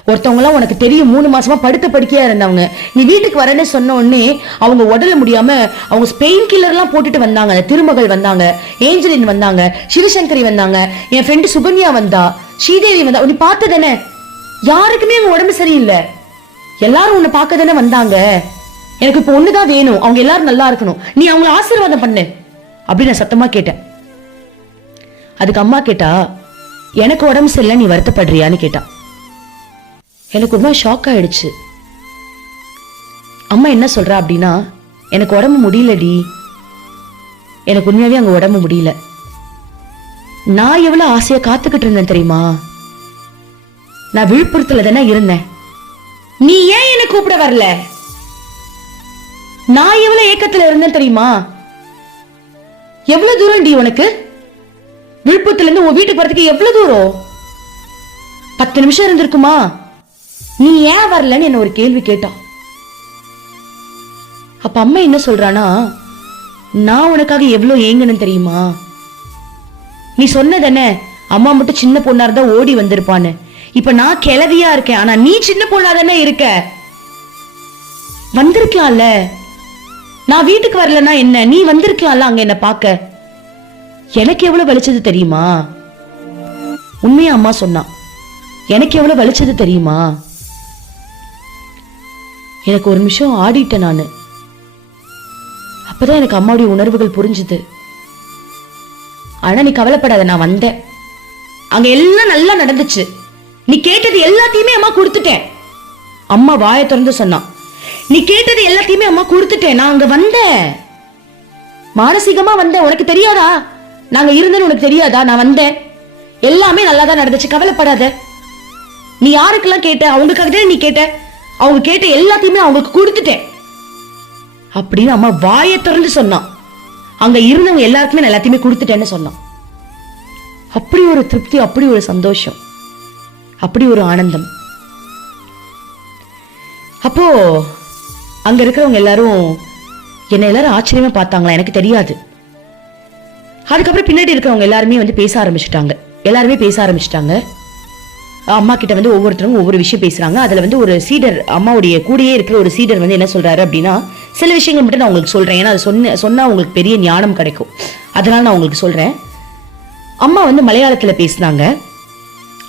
ஒருத்தவங்க எல்லாம் உனக்கு தெரியும் 3 மாசமா படுத்த படுக்கையா இருந்தவங்க. நீ வீட்டுக்கு வரேன்னு சொன்ன உடனே அவங்க உடல முடியாம அவங்க பெயின் கில்லர் எல்லாம் போட்டுட்டு வந்தாங்க. திருமகள் வந்தாங்க, ஏஞ்சலின் வந்தாங்க, சிவசங்கரி வந்தாங்க, என் ஃப்ரெண்டு சுகன்யா வந்தா, ஸ்ரீதேவி வந்தா. நீ பார்த்ததானே யாருக்குமே அவங்க உடம்பு சரியில்லை, எல்லாரும் உன்னை பார்க்க தானே வந்தாங்க. எனக்கு இப்ப ஒண்ணுதான் வேணும், அவங்க எல்லாரும் நல்லா இருக்கணும், நீ அவங்களை ஆசீர்வாதம் பண்ணு அப்படின்னு நான் சத்தமா கேட்டேன். அதுக்கு அம்மா கேட்டா, எனக்கு உடம்பு சரியில்லை நீ வருத்தப்படுறியான்னு கேட்டா. எனக்கு ரொம்ப ஷாக் ஆயிடுச்சு. அம்மா என்ன சொல்றா அப்படின்னா, எனக்கு உடம்பு முடியலடி, எனக்கு உண்மையாவே அங்க உடம்பு முடியல. நான் எவ்வளவு ஆசையா காத்துக்கிட்டு இருந்தேன் தெரியுமா? நான் விழுப்புரத்துல தானே இருந்தேன், நீ ஏன் என்ன கூப்பிட வரல? நான் எவ்வளவு ஏக்கத்துல இருந்தேன் தெரியுமா? எவ்வளவு தூரம் டி உனக்கு? விழுப்புரத்துல இருந்து உன் வீட்டுக்கு வரதுக்கு எவ்வளவு தூரம்? 10 நிமிஷம் இருந்திருக்குமா? நீ ஏன் வரலன்னு என்ன ஒரு கேள்வி கேட்டா. அப்ப அம்மா என்ன சொல்றானா, நான் உனக்காக எவ்வளவு ஏங்கணும் தெரியுமா? நீ சொன்னதானே அம்மா மட்டும் சின்ன பொண்ணா இருந்தா ஓடி வந்திருப்பான்னு. இப்ப நான் கிளவியா இருக்கேன், ஆனா நீ சின்ன பொண்ணா தானே இருக்க, வந்திருக்கலாம்ல. நான் வீட்டுக்கு வரலன்னா என்ன, நீ வந்திருக்கலாம்ல அங்க என்ன பாக்க. எனக்கு எவ்வளவு வலிச்சது தெரியுமா? உண்மையா அம்மா சொன்னா, எனக்கு எவ்வளவு வலிச்சது தெரியுமா? எனக்கு ஒரு நிமிஷம் ஆடிட்டேன் நானு. அப்பதான் எனக்கு அம்மாவுடைய உணர்வுகள் புரிஞ்சுது. ஆனா நீ கவலைப்படாத, நான் வந்தேன், அங்க எல்லாம் நல்லா நடந்துச்சு, நீ கேட்டது எல்லாத்தையுமே அம்மா கொடுத்துட்டேன். அம்மா வாயை திறந்து சொன்னான், நீ கேட்டது எல்லாத்தையுமே அம்மா கொடுத்துட்டேன், நான் அங்க வந்தேன், மானசீகமா வந்தேன். உனக்கு தெரியாதா நாங்க இருந்தேன்னு? உனக்கு தெரியாதா? நான் வந்தேன், எல்லாமே நல்லா தான் நடந்துச்சு, கவலைப்படாத. நீ யாருக்கெல்லாம் கேட்ட? அவங்களுக்காக தானே நீ கேட்ட, அவங்க கேட்ட எல்லாத்தையுமே அவங்களுக்கு கொடுத்துட்டேன் அப்படின்னு அம்மா வாயை திறந்து சொன்னான். அங்க இருந்தவங்க எல்லாருக்குமே நான் எல்லாத்தையுமே கொடுத்துட்டேன்னு சொன்னான். அப்படி ஒரு திருப்தி, அப்படி ஒரு சந்தோஷம், அப்படி ஒரு ஆனந்தம். அப்போ அங்க இருக்கிறவங்க எல்லாரும் என்ன எல்லாரும் ஆச்சரியமா பார்த்தாங்களா, எனக்கு தெரியாது. அதுக்கப்புறம் பின்னாடி இருக்கிறவங்க எல்லாருமே வந்து பேச ஆரம்பிச்சுட்டாங்க. எல்லாருமே பேச ஆரம்பிச்சுட்டாங்க. அம்மா கிட்ட வந்து ஒவ்வொருத்தரும் ஒவ்வொரு விஷயம் பேசுறாங்க. அதுல வந்து ஒரு சீடர், அம்மாவுடைய கூடயே இருக்கிற ஒரு சீடர் வந்து என்ன சொல்றாரு அப்படின்னா, சில விஷயங்கள் மட்டும் நான் உங்களுக்கு சொல்றேன், ஏன்னா அது சொன்னா உங்களுக்கு பெரிய ஞானம் கிடைக்கும், அதனால நான் உங்களுக்கு சொல்றேன். அம்மா வந்து மலையாளத்துல பேசினாங்க.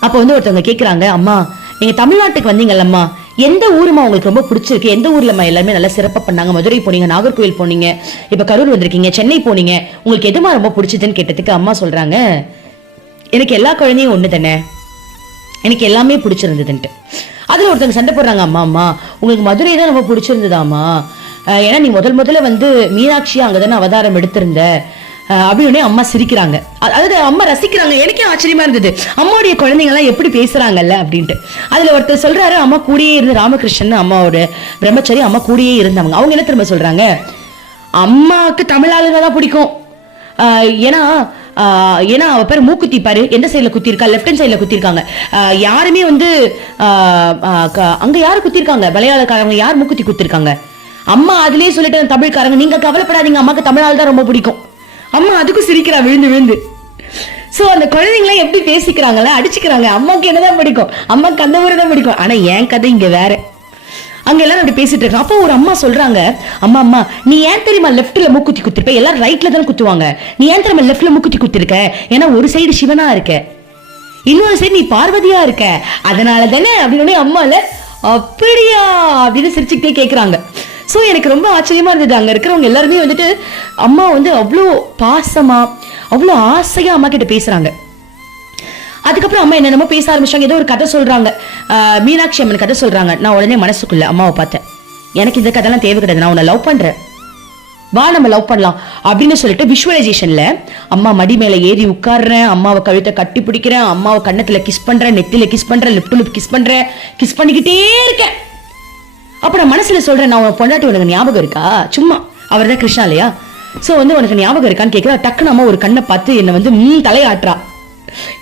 அப்ப வந்து ஒருத்தவங்க கேக்குறாங்க, அம்மா நீங்க தமிழ்நாட்டுக்கு வந்தீங்கல்லம்மா, எந்த ஊருமா உங்களுக்கு ரொம்ப பிடிச்சிருக்கு? எந்த ஊர்லம்மா எல்லாருமே நல்லா சிறப்பா பண்ணாங்க? மதுரை போனீங்க, நாகர்கோவில் போனீங்க, இப்ப கரூர் வந்திருக்கீங்க, சென்னை போனீங்க, உங்களுக்கு எதுமா ரொம்ப பிடிச்சதுன்னு கேட்டதுக்கு அம்மா சொல்றாங்க, எனக்கு எல்லா குழந்தையும் ஒண்ணு தானே, எனக்கு எல்லாமே பிடிச்சிருந்ததுன்ட்டு. அதுல ஒருத்தவங்க சண்டை போடுறாங்க, அம்மா அம்மா உங்களுக்கு மதுரை தான் ரொம்ப பிடிச்சிருந்ததாமா, ஏன்னா நீ முதல்ல வந்து மீனாட்சியா அங்கதானே அவதாரம் எடுத்திருந்த அப்படின்னு அம்மா சிரிக்கிறாங்க. அதாவது அம்மா ரசிக்கிறாங்க. எனக்கே ஆச்சரியமா இருந்தது, அம்மாவுடைய குழந்தைங்க எல்லாம் எப்படி பேசுறாங்கல்ல அப்படின்ட்டு. அதுல ஒருத்தர் சொல்றாரு, அம்மா கூடயே இருந்து, ராமகிருஷ்ணன் அம்மாவோட பிரம்மச்சரி, அம்மா கூடயே இருந்தவங்க. அவங்க என்ன திரும்ப சொல்றாங்க, அம்மாவுக்கு தமிழ் ஆளுங்க தான் பிடிக்கும், ஏன்னா அவ பேர் மூக்குத்தி பாரு, எந்த சைட்ல குத்தி இருக்கா, லெப்ட் ஹேண்ட் சைட்ல குத்தி இருக்காங்க. யாருமே வந்து அங்க யாரு குத்தி இருக்காங்க, மலையாளக்காரங்க யார் மூக்குத்தி குத்திருக்காங்க? அம்மா அதுலயே சொல்லிட்டு தமிழ்காரங்க, நீங்க கவலைப்படாதீங்க, அம்மாக்கு தமிழ் ஆள் தான் ரொம்ப பிடிக்கும். அம்மா அதுக்கும் சிரிக்கிறா விழுந்து விழுந்து. சோ அந்த குழந்தைங்களாம் எப்படி பேசிக்கிறாங்களா, அடிச்சுக்கிறாங்க. அம்மாக்கு என்னதான் பிடிக்கும், அம்மாக்கு அந்த மாதிரி தான் பிடிக்கும். ஆனா என் கதை இங்க வேற. அங்க எல்லாரும் அப்படி பேசிட்டு இருக்காங்க. அப்போ ஒரு அம்மா சொல்றாங்க, அம்மா அம்மா நீ ஏன் தெரியுமா லெப்ட்ல மூக்குத்தி குத்திருப்ப, எல்லாரும் ரைட்ல தான் குத்துவாங்க, நீ ஏன் தெரியுமா லெப்ட்ல மூக்குத்தி குத்திருக்க? ஏன்னா ஒரு சைடு சிவனா இருக்க, இன்னொரு சைடு நீ பார்வதியா இருக்க, அதனால தானே அப்படின்னு. அம்மால அப்படியா அப்படின்னு சிரிச்சுக்கிட்டே கேக்குறாங்க. சோ எனக்கு ரொம்ப ஆச்சரியமா இருந்தது. அங்க இருக்கிறவங்க எல்லாருமே வந்துட்டு அம்மா வந்து அவ்வளோ பாசமா, அவ்வளோ ஆசையா அம்மா கிட்ட பேசுறாங்க. அதுக்கப்புறம் அம்மா என்னென்னமோ பேச ஆரம்பிச்சாங்க. ஏதோ ஒரு கதை சொல்றாங்க, மீனாட்சி அம்மன் கதை சொல்றாங்க. நான் உடனே மனசுக்குள்ள அம்மாவை பார்த்தேன், எனக்கு இந்த கதைலாம் தேவை கிடையாது, நான் உன்னை லவ் பண்றேன், வா நம்ம லவ் பண்ணலாம் அப்படின்னு சொல்லிட்டு விஷுவலைசேஷன்ல அம்மா மடி மேல ஏறி உட்கார்றேன், அம்மாவை கழுத்தை கட்டி பிடிக்கிறேன், அம்மாவை கண்ணத்துல கிஸ் பண்றேன், நெத்தில கிஸ் பண்றேன், லிப் டு லிப் கிஸ் பண்றேன், கிஸ் பண்ணிக்கிட்டே இருக்கேன். அப்ப நான் மனசுல சொல்றேன், நான் உன் பொண்டாட்டி உனக்கு ஞாபகம் இருக்கா? சும்மா அவர் தான் கிருஷ்ணா இல்லையா? சோ உனக்கு ஞாபகம் இருக்கான்னு கேட்கிறா. டக்குன்னு அம்மா ஒரு கண்ணை பார்த்து என்ன தலையாட்டுறா.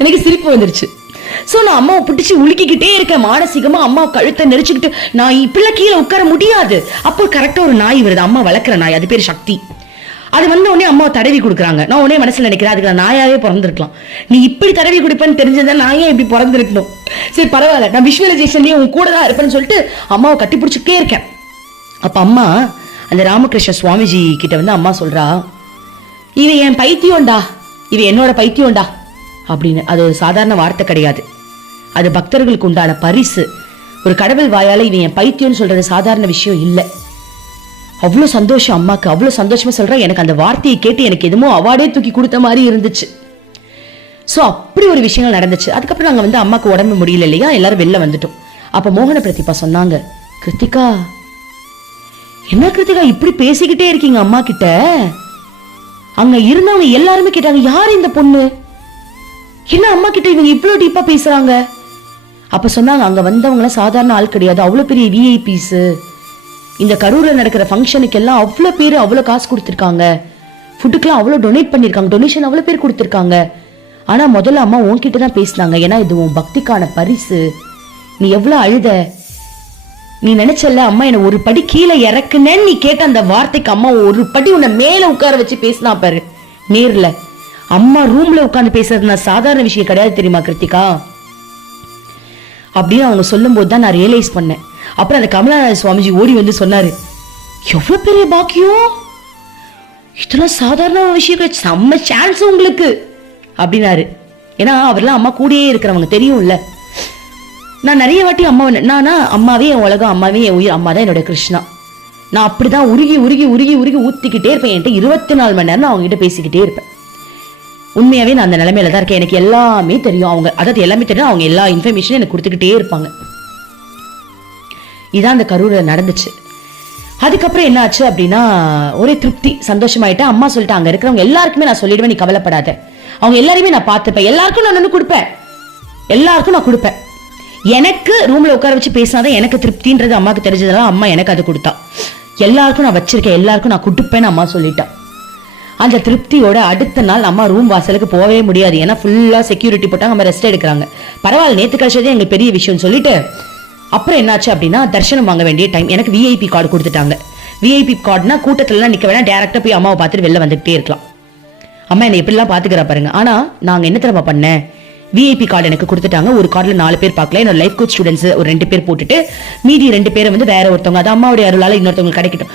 எனக்கு சிரிப்பு வந்துருச்சு. சோ நான் அம்மாவை பிடிச்சி உலுக்கிக்கிட்டே இருக்கேன். மானசீகமா அம்மா கழுத்தை நெரிச்சுக்கிட்டு நான் இப்படிலாம் கீழே உட்கார முடியாது. அப்போ கரெக்டா ஒரு நாய் வருது, அம்மா வளர்க்குற நாய், அது பேர் சக்தி. அது உடனே அம்மா தடவி கொடுக்குறாங்க. நான் உடனே மனசுல நினைக்கிறேன், அதுக்கு நான் நாயாவே பிறந்திருக்கலாம். நீ இப்படி தடவி கொடுப்பேன்னு தெரிஞ்சதா நான் ஏன் இப்படி பிறந்திருக்கணும்? சரி பரவாயில்ல, நான் விஷுவலைசேஷன்லயே உன் கூட தான் இருப்பேன்னு சொல்லிட்டு அம்மாவை கட்டி பிடிச்சிக்கிட்டே இருக்கேன். அப்ப அம்மா அந்த ராமகிருஷ்ண சுவாமிஜி கிட்ட அம்மா சொல்றா, இவன் என் பைத்தியம்டா, இவன் என்னோட பைத்தியம்டா அப்படின்னு. அது ஒரு சாதாரண வார்த்தை கிடையாது, அது பக்தர்களுக்கு உண்டான பரிசு. ஒரு கடவுள் வாயால இவன் என் பைத்தியம்னு சொல்றது சாதாரண விஷயம் இல்லை. அவ்வளவு சந்தோஷம் அம்மாக்கு, அவ்வளவு சந்தோஷமா சொல்றேன். எனக்கு அந்த வார்த்தையை கேட்டு எனக்கு எதுமோ அவார்டே தூக்கி கொடுத்த மாதிரி இருந்துச்சு. சோ அப்படி ஒரு விஷயங்கள் நடந்துச்சு. அதுக்கப்புறம் நாங்க அம்மாக்கு உடம்பு முடியல இல்லையா, எல்லாரும் வெளில வந்துட்டோம். அப்ப மோகன பிரதீபா சொன்னாங்க, கிருத்திகா என்ன கிருத்திகா இப்படி பேசிக்கிட்டே இருக்கீங்க அம்மா கிட்ட? அங்க இருந்தவங்க எல்லாருமே கேட்டாங்க, யாரு இந்த பொண்ணு, என்ன அம்மா கிட்ட இவங்க இவ்வளவு டீப்பா பேசுறாங்க? அப்ப சொன்னாங்க, அங்க வந்தவங்க சாதாரண ஆள் கிடையாது, அவ்வளவு பெரிய விஐபிஸ். இந்த கரூர்ல நடக்கிற ஃபங்க்ஷனுக்கு எல்லாம் அவ்வளவு பேரு அவ்வளவு காசு கொடுத்திருக்காங்க, ஃபுட்டுக்கெல்லாம் அவ்வளவு டொனேட் பண்ணிருக்காங்க, டொனேஷன் அவ்வளவு பேர் கொடுத்திருக்காங்க. ஆனா முதல்ல அம்மா உன்கிட்ட தான் பேசினாங்க, ஏன்னா இது உன் பக்திக்கான பரிசு. நீ எவ்வளவு அழுத, நீ நினைச்சல அம்மா என்ன ஒரு படி கீழே இறக்குனேன்னு நீ கேட்ட அந்த வார்த்தைக்கு அம்மா ஒரு படி உன்னை மேல உட்கார வச்சு பேசினா பாரு நேர்ல. அம்மா ரூம்ல உட்கார்ந்து பேசுறது நான் சாதாரண விஷயம் கிடையாது தெரியுமா கிருத்திகா அப்படின்னு அவங்க சொல்லும் போது தான் நான் ரியலைஸ் பண்ணேன். அப்புறம் அந்த கமலாநாத சுவாமிஜி ஓடி சொன்னாரு, எவ்வளவு பெரிய பாக்கியம், இதெல்லாம் சாதாரண விஷயம், செம்ம சான்ஸ் உங்களுக்கு அப்படின்னாரு. ஏன்னா அவர்லாம் அம்மா கூடயே இருக்கிறவங்க தெரியும்ல. நான் நிறைய வாட்டி அம்மாவே என் உலகம், அம்மாவே என் உயிர், அம்மா தான் என்னோட கிருஷ்ணா. நான் அப்படிதான் உருகி உருகி உருகி உருகி ஊத்திக்கிட்டே இருப்பேன். என்கிட்ட 24 மணி நேரம் நான் அவங்க கிட்ட பேசிக்கிட்டே இருப்பேன். உண்மையாவே நான் அந்த நிலைமையில தான் இருக்கேன். எனக்கு எல்லாமே தெரியும், அவங்க அதாவது எல்லாமே தெரியும், அவங்க எல்லா இன்ஃபர்மேஷனும் எனக்கு கொடுத்துக்கிட்டே இருப்பாங்க. இதான் அந்த கரூர்ல நடந்துச்சு. அதுக்கப்புறம் என்ன ஆச்சு அப்படின்னா, ஒரே திருப்தி, சந்தோஷமாயிட்டேன். அம்மா சொல்லிட்டு அங்க இருக்கிறவங்க எல்லாருக்குமே நான் சொல்லிடுவேன், நீ கவலைப்படாத, அவங்க எல்லாருமே நான் பார்த்துப்பேன், எல்லாருக்கும் நான் ஒன்று கொடுப்பேன், எல்லாருக்கும் நான் கொடுப்பேன். எனக்கு ரூம்ல உட்கார வச்சு பேசினாதான் எனக்கு திருப்தின்றது அம்மாக்கு தெரிஞ்சதெல்லாம் அம்மா எனக்கு அது கொடுத்தா. எல்லாருக்கும் நான் வச்சிருக்கேன், எல்லாருக்கும் நான் கொடுப்பேன்னு அம்மா சொல்லிட்டா. அந்த திருப்தியோட அடுத்த நாள் அம்மா ரூம் வாசலுக்கு போகவே முடியாது, ஏன்னா ஃபுல்லா செக்யூரிட்டி போட்டாங்க, நம்ம ரெஸ்ட் எடுக்கிறாங்க. பரவாயில்ல, நேற்று கழிச்சதே எங்களுக்கு பெரிய விஷயம் சொல்லிட்டு அப்புறம் என்னாச்சு அப்படின்னா, தர்ஷனம் வாங்க வேண்டிய டைம். எனக்கு விஐபி கார்டு கொடுத்துட்டாங்க. விஐபி கார்டுனா கூட்டத்துல நிக்க வேணா, டேரக்டா போய் அம்மாவை பார்த்துட்டு வெளில வந்துகிட்டே இருக்கலாம். அம்மா என்னை எப்படிலாம் பாத்துக்கிறா பாருங்க. ஆனா நாங்க என்ன தெரியுமா பண்ணேன், விஐபி கார்டு எனக்கு கொடுத்துட்டாங்க. ஒரு கார்டுல 4 பேர் பார்க்கல, என்னோட லைஃப் கோச் ஸ்டூடெண்ட்ஸ் ஒரு 2 பேர் போட்டுட்டு மீதி 2 பேரை வேற ஒருத்தவங்க, அது அம்மாவுடைய அருளால இன்னொருத்தவங்க கிடைக்கட்டும்,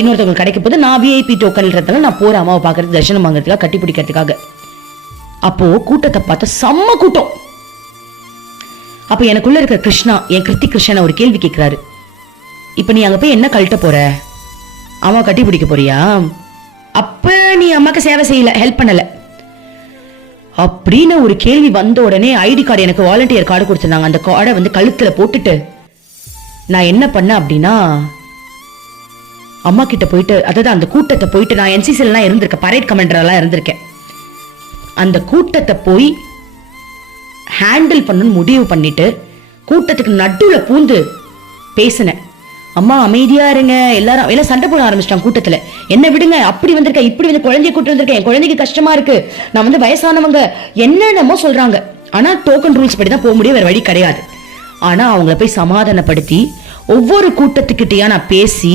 இன்னொருத்தவங்க கிடைக்கும் போது நான் விஐபி டோக்கன்ன்றதால நான் போற அம்மாவை பாக்குறது, தரிசனம் வாங்குறதுக்காக, கட்டி பிடிக்கிறதுக்காக. அப்போ கூட்டத்தை பார்த்தா செம்ம கூட்டம். அப்ப எனக்குள்ள இருக்கிற கிருஷ்ணா, என் கிருத்தி கிருஷ்ணன் ஒரு கேள்வி கேட்கிறாரு, இப்ப நீ அங்க போய் என்ன கழட்ட போற, அம்மா கட்டி பிடிக்க போறியா? அப்ப நீ அம்மாக்கு சேவை செய்யல, ஹெல்ப் பண்ணல அப்படின்னு ஒரு கேள்வி வந்த உடனே ஐடி கார்டு, எனக்கு வாலண்டியர் கார்டு கொடுத்திருந்தாங்க. அந்த கார்டை கழுத்துல போட்டுட்டு நான் என்ன பண்ணேன் அப்படின்னா, அம்மா கிட்ட போயிட்டு, அதாவது அந்த கூட்டத்தை போயிட்டு, நான் என்சிசி எல்லாம் இருந்திருக்கேன், பரேட் கமாண்டரெல்லாம் இருந்திருக்கேன், அந்த கூட்டத்தை போய் ஹேண்டில் பண்ணணும்னு முடிவு பண்ணிட்டு கூட்டத்துக்கு நடுவுல பூந்து பேசினேன். அம்மா அமைதியா இருங்க, எல்லாரும் எல்லாம் சண்டை போட ஆரம்பிச்சிட்டாங்க கூட்டத்துல, என்ன விடுங்க, அப்படி வந்திருக்கேன், இப்படி குழந்தைய கூட்டு வந்திருக்கேன், என் குழந்தைக்கு கஷ்டமா இருக்கு, நான் வயசானவங்க, என்னென்னமோ சொல்றாங்க. ஆனா டோக்கன் ரூல்ஸ் படி தான் போக முடியும், வேற வழி கிடையாது. ஆனா அவங்கள போய் சமாதானப்படுத்தி ஒவ்வொரு கூட்டத்துக்கிட்டயா நான் பேசி,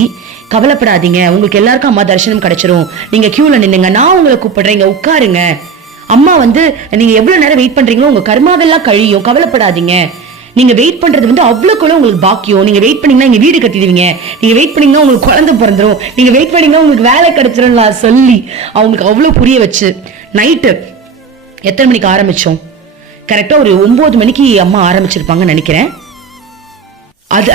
கவலைப்படாதீங்க, உங்களுக்கு எல்லாருக்கும் அம்மா தரிசனம் கிடைச்சிரும், நீங்க கியூல நின்னுங்க, நான் உங்களை கூப்பிடுறேன், இங்க உட்காருங்க, அம்மா நீங்க எவ்வளவு நேரம் வெயிட் பண்றீங்களோ உங்க கர்மாவெல்லாம் கழியும், கவலைப்படாதீங்க, நீங்க வெயிட் பண்றது அவ்வளவுக்குள்ள உங்களுக்கு பாக்கியம், நீங்க வெயிட் பண்ணீங்கன்னா நீங்க வீடு கட்டிடுவீங்க, நீங்க வெயிட் பண்ணீங்கன்னா உங்களுக்கு குழந்தை பிறந்துரும், நீங்க வெயிட் பண்ணீங்கன்னா உங்களுக்கு வேலை கிடைச்சிரும் சொல்லி அவங்களுக்கு அவ்வளவு புரிய வச்சு, நைட்டு எத்தனை மணிக்கு ஆரம்பிச்சோம், கரெக்டா ஒரு 9 மணிக்கு அம்மா ஆரம்பிச்சிருப்பாங்கன்னு நினைக்கிறேன்.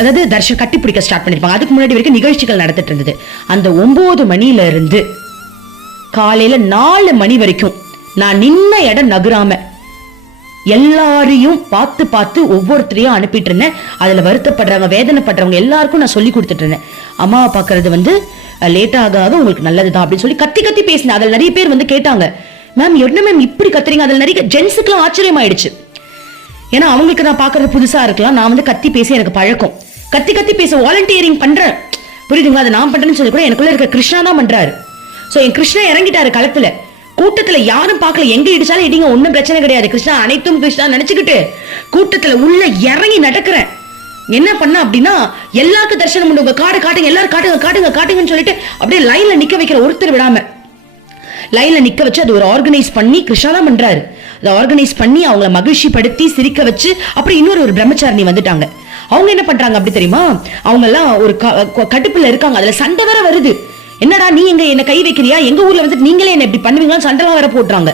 அதாவது தர்ஷன் கட்டி பிடிக்க ஸ்டார்ட் பண்ணிருப்பாங்க. அதுக்கு முன்னாடி வரைக்கும் நிகழ்ச்சிகள் நடந்துட்டு இருந்தது. அந்த 9 மணில இருந்து காலையில 4 மணி வரைக்கும் நான் நின்ன இடம் நகராம எல்லாரையும் பார்த்து பார்த்து ஒவ்வொருத்தரையும் அனுப்பிட்டு இருந்தேன். அதுல வருத்தப்படுறவங்க, வேதனைப்படுறவங்க எல்லாருக்கும் நான் சொல்லி கொடுத்துட்டு இருந்தேன். அம்மாவை பாக்குறது வந்து லேட் ஆகாத உங்களுக்கு நல்லதுதான் அப்படின்னு சொல்லி கத்தி கத்தி பேசினேன். அதுல நிறைய பேர் வந்து கேட்டாங்க, மேம் என்ன மேம் இப்படி கத்துறீங்க? அதுல நிறைய ஜென்ஸுக்குலாம் ஆச்சரியம் ஆயிடுச்சு. ஏன்னா அவங்களுக்கு நான் பாக்குறது புதுசா இருக்கலாம். நான் வந்து கத்தி பேசி எனக்கு பழக்கம். கத்தி கத்தி பேச வாலண்டியரிங் பண்றேன், புரியுதுங்களா? அதை நான் பண்றேன்னு சொல்லி கூட எனக்குள்ள இருக்க கிருஷ்ணா தான் பண்றாரு. சோ என் கிருஷ்ணா இறங்கிட்டாரு களத்துல. கூட்டத்துல யாரும் பார்க்கல, எங்க இடிச்சாலும் இடிங்க, ஒன்னும் பிரச்சனை கிடையாது. கிருஷ்ணா அனைத்தும் கிருஷ்ணா நினைச்சுக்கிட்டு கூட்டத்துல உள்ள இறங்கி நடக்கிறேன். என்ன பண்ண அப்படின்னா எல்லாருக்கும் தரிசனம் பண்ணி உங்க காடு காட்டுங்க, எல்லாரும் காட்டுங்க காட்டுங்க காட்டுங்கன்னு சொல்லிட்டு அப்படியே லைன்ல நிக்க வைக்கிற, ஒருத்தர் விடாம லைன்ல நிக்க வச்சு அது ஒரு ஆர்கனைஸ் பண்ணி கிருஷ்ணா தான் பண்றாரு. அதை ஆர்கனைஸ் பண்ணி அவங்கள மகிழ்ச்சி படுத்தி சிரிக்க வச்சு அப்புறம் இன்னொரு பிரம்மச்சாரணி வந்துட்டாங்க. அவங்க என்ன பண்றாங்க அப்படி தெரியுமா? அவங்க எல்லாம் ஒரு கடுப்புல இருக்காங்க. அதுல சண்டை வேற வருது. என்னடா நீ எங்க என்ன கை வைக்கிறியா, எங்க ஊர்ல வந்து நீங்களே என்ன இப்படி பண்ணுவீங்கன்னு சண்டை வேற போட்டுறாங்க.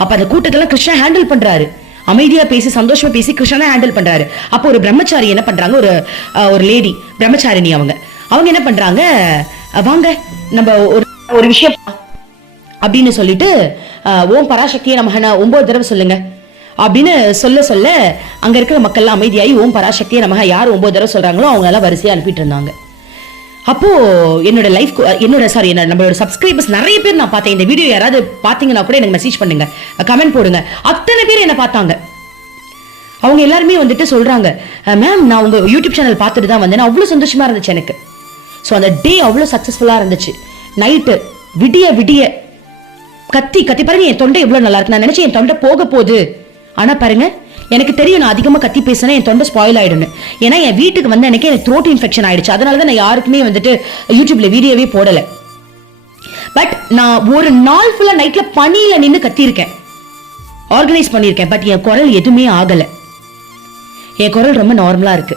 அப்ப அந்த கூட்டத்தெல்லாம் கிருஷ்ணா ஹேண்டில் பண்றாரு. அமைதியா பேசி சந்தோஷமா பேசி கிருஷ்ணா ஹேண்டில் பண்றாரு. அப்போ ஒரு பிரம்மச்சாரி என்ன பண்றாங்க, ஒரு லேடி பிரம்மச்சாரிணி, அவங்க என்ன பண்றாங்க, வாங்க நம்ம ஒரு விஷயம் அப்படின்னு சொல்லிட்டு ஓம் பராசக்தியை நமக 9 தடவை சொல்லுங்க அப்படின்னு சொல்ல அங்க இருக்கிற மக்கள் அமைதியாகி ஓம் பராசக்தியை நமக யார் 9 தடவை சொல்றாங்களோ அவங்க எல்லாம் வரிசையா அனுப்பிட்டு இருந்தாங்க. அப்போ என்னோட நம்மளோட சப்ஸ்கிரைபர்ஸ் நிறைய பேர் நான் பார்த்தேன். இந்த வீடியோ யாராவது பாத்தீங்கன்னா கூட எனக்கு மெசேஜ் பண்ணுங்க, கமெண்ட் போடுங்க. அத்தனை பேர் என்ன பார்த்தாங்க. அவங்க எல்லாருமே வந்துட்டு சொல்றாங்க, மேம் நான் உங்க யூடியூப் சேனல் பார்த்துட்டு தான் வந்தேன், அவ்வளவு சந்தோஷமா இருந்துச்சு எனக்கு. ஸோ அந்த டே அவ்வளவு சக்சஸ்ஃபுல்லா இருந்துச்சு. நைட்டு விடிய கத்தி பாருங்க, என் தொண்டை எவ்வளவு நல்லா இருக்கு. நான் நினைச்சேன் என் தொண்டை போக போகுது. ஆனா பாருங்க, எனக்கு தெரியும் நான் அதிகமா கத்தி பேசினா என் தொண்டை ஸ்பாயில் ஆயிடும். ஏன்னா என் வீட்டுக்கு வந்து எனக்கு த்ரோட் இன்ஃபெக்ஷன் ஆயிடுச்சு. அதனாலதான் நான் யாருக்குமே வந்துட்டு யூடியூப்ல வீடியோவே போடல. பட் நான் ஒரு நாள் ஃபுல்லா நைட்ல பனியில நின்று கத்தி இருக்கேன், ஆர்கனைஸ் பண்ணிருக்கேன். பட் என் குரல் எதுவுமே ஆகல. என் குரல் ரொம்ப நார்மலா இருக்கு.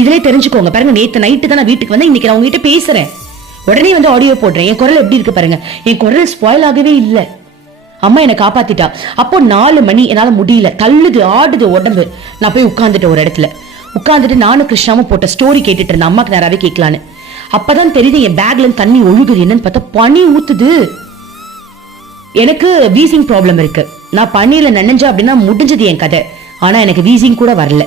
இதுலயே தெரிஞ்சுக்கோங்க. பாருங்க, நேத்து நைட்டு தான் நான் வீட்டுக்கு வந்து இன்னைக்கு நான் உங்ககிட்ட பேசுறேன், உடனே வந்து ஆடியோ போடுறேன். என் குரல் எப்படி இருக்கு பாருங்க. என் குரல் ஸ்பாயில் ஆகவே இல்லை. அம்மா என்னை காப்பாத்திட்டா. அப்போ 4 மணி என்னால முடியல, தள்ளுது ஆடுது உடம்பு. நான் போய் உட்கார்ந்துட்டு ஒரு இடத்துல உட்கார்ந்துட்டு நானும் கிருஷ்ணாவும் போட்ட ஸ்டோரி கேட்டுட்டு இருந்தேன், அம்மாக்கு நேராவே கேட்கலான்னு. அப்பதான் தெரியுது என் பேக்ல இருந்து தண்ணி ஒழுகுது. என்னன்னு பார்த்தா பனி ஊத்துது. எனக்கு வீசிங் ப்ராப்ளம் இருக்கு. நான் பனியில நனைஞ்சா அப்படின்னா முடிஞ்சது என் கதை. ஆனா எனக்கு வீசிங் கூட வரல.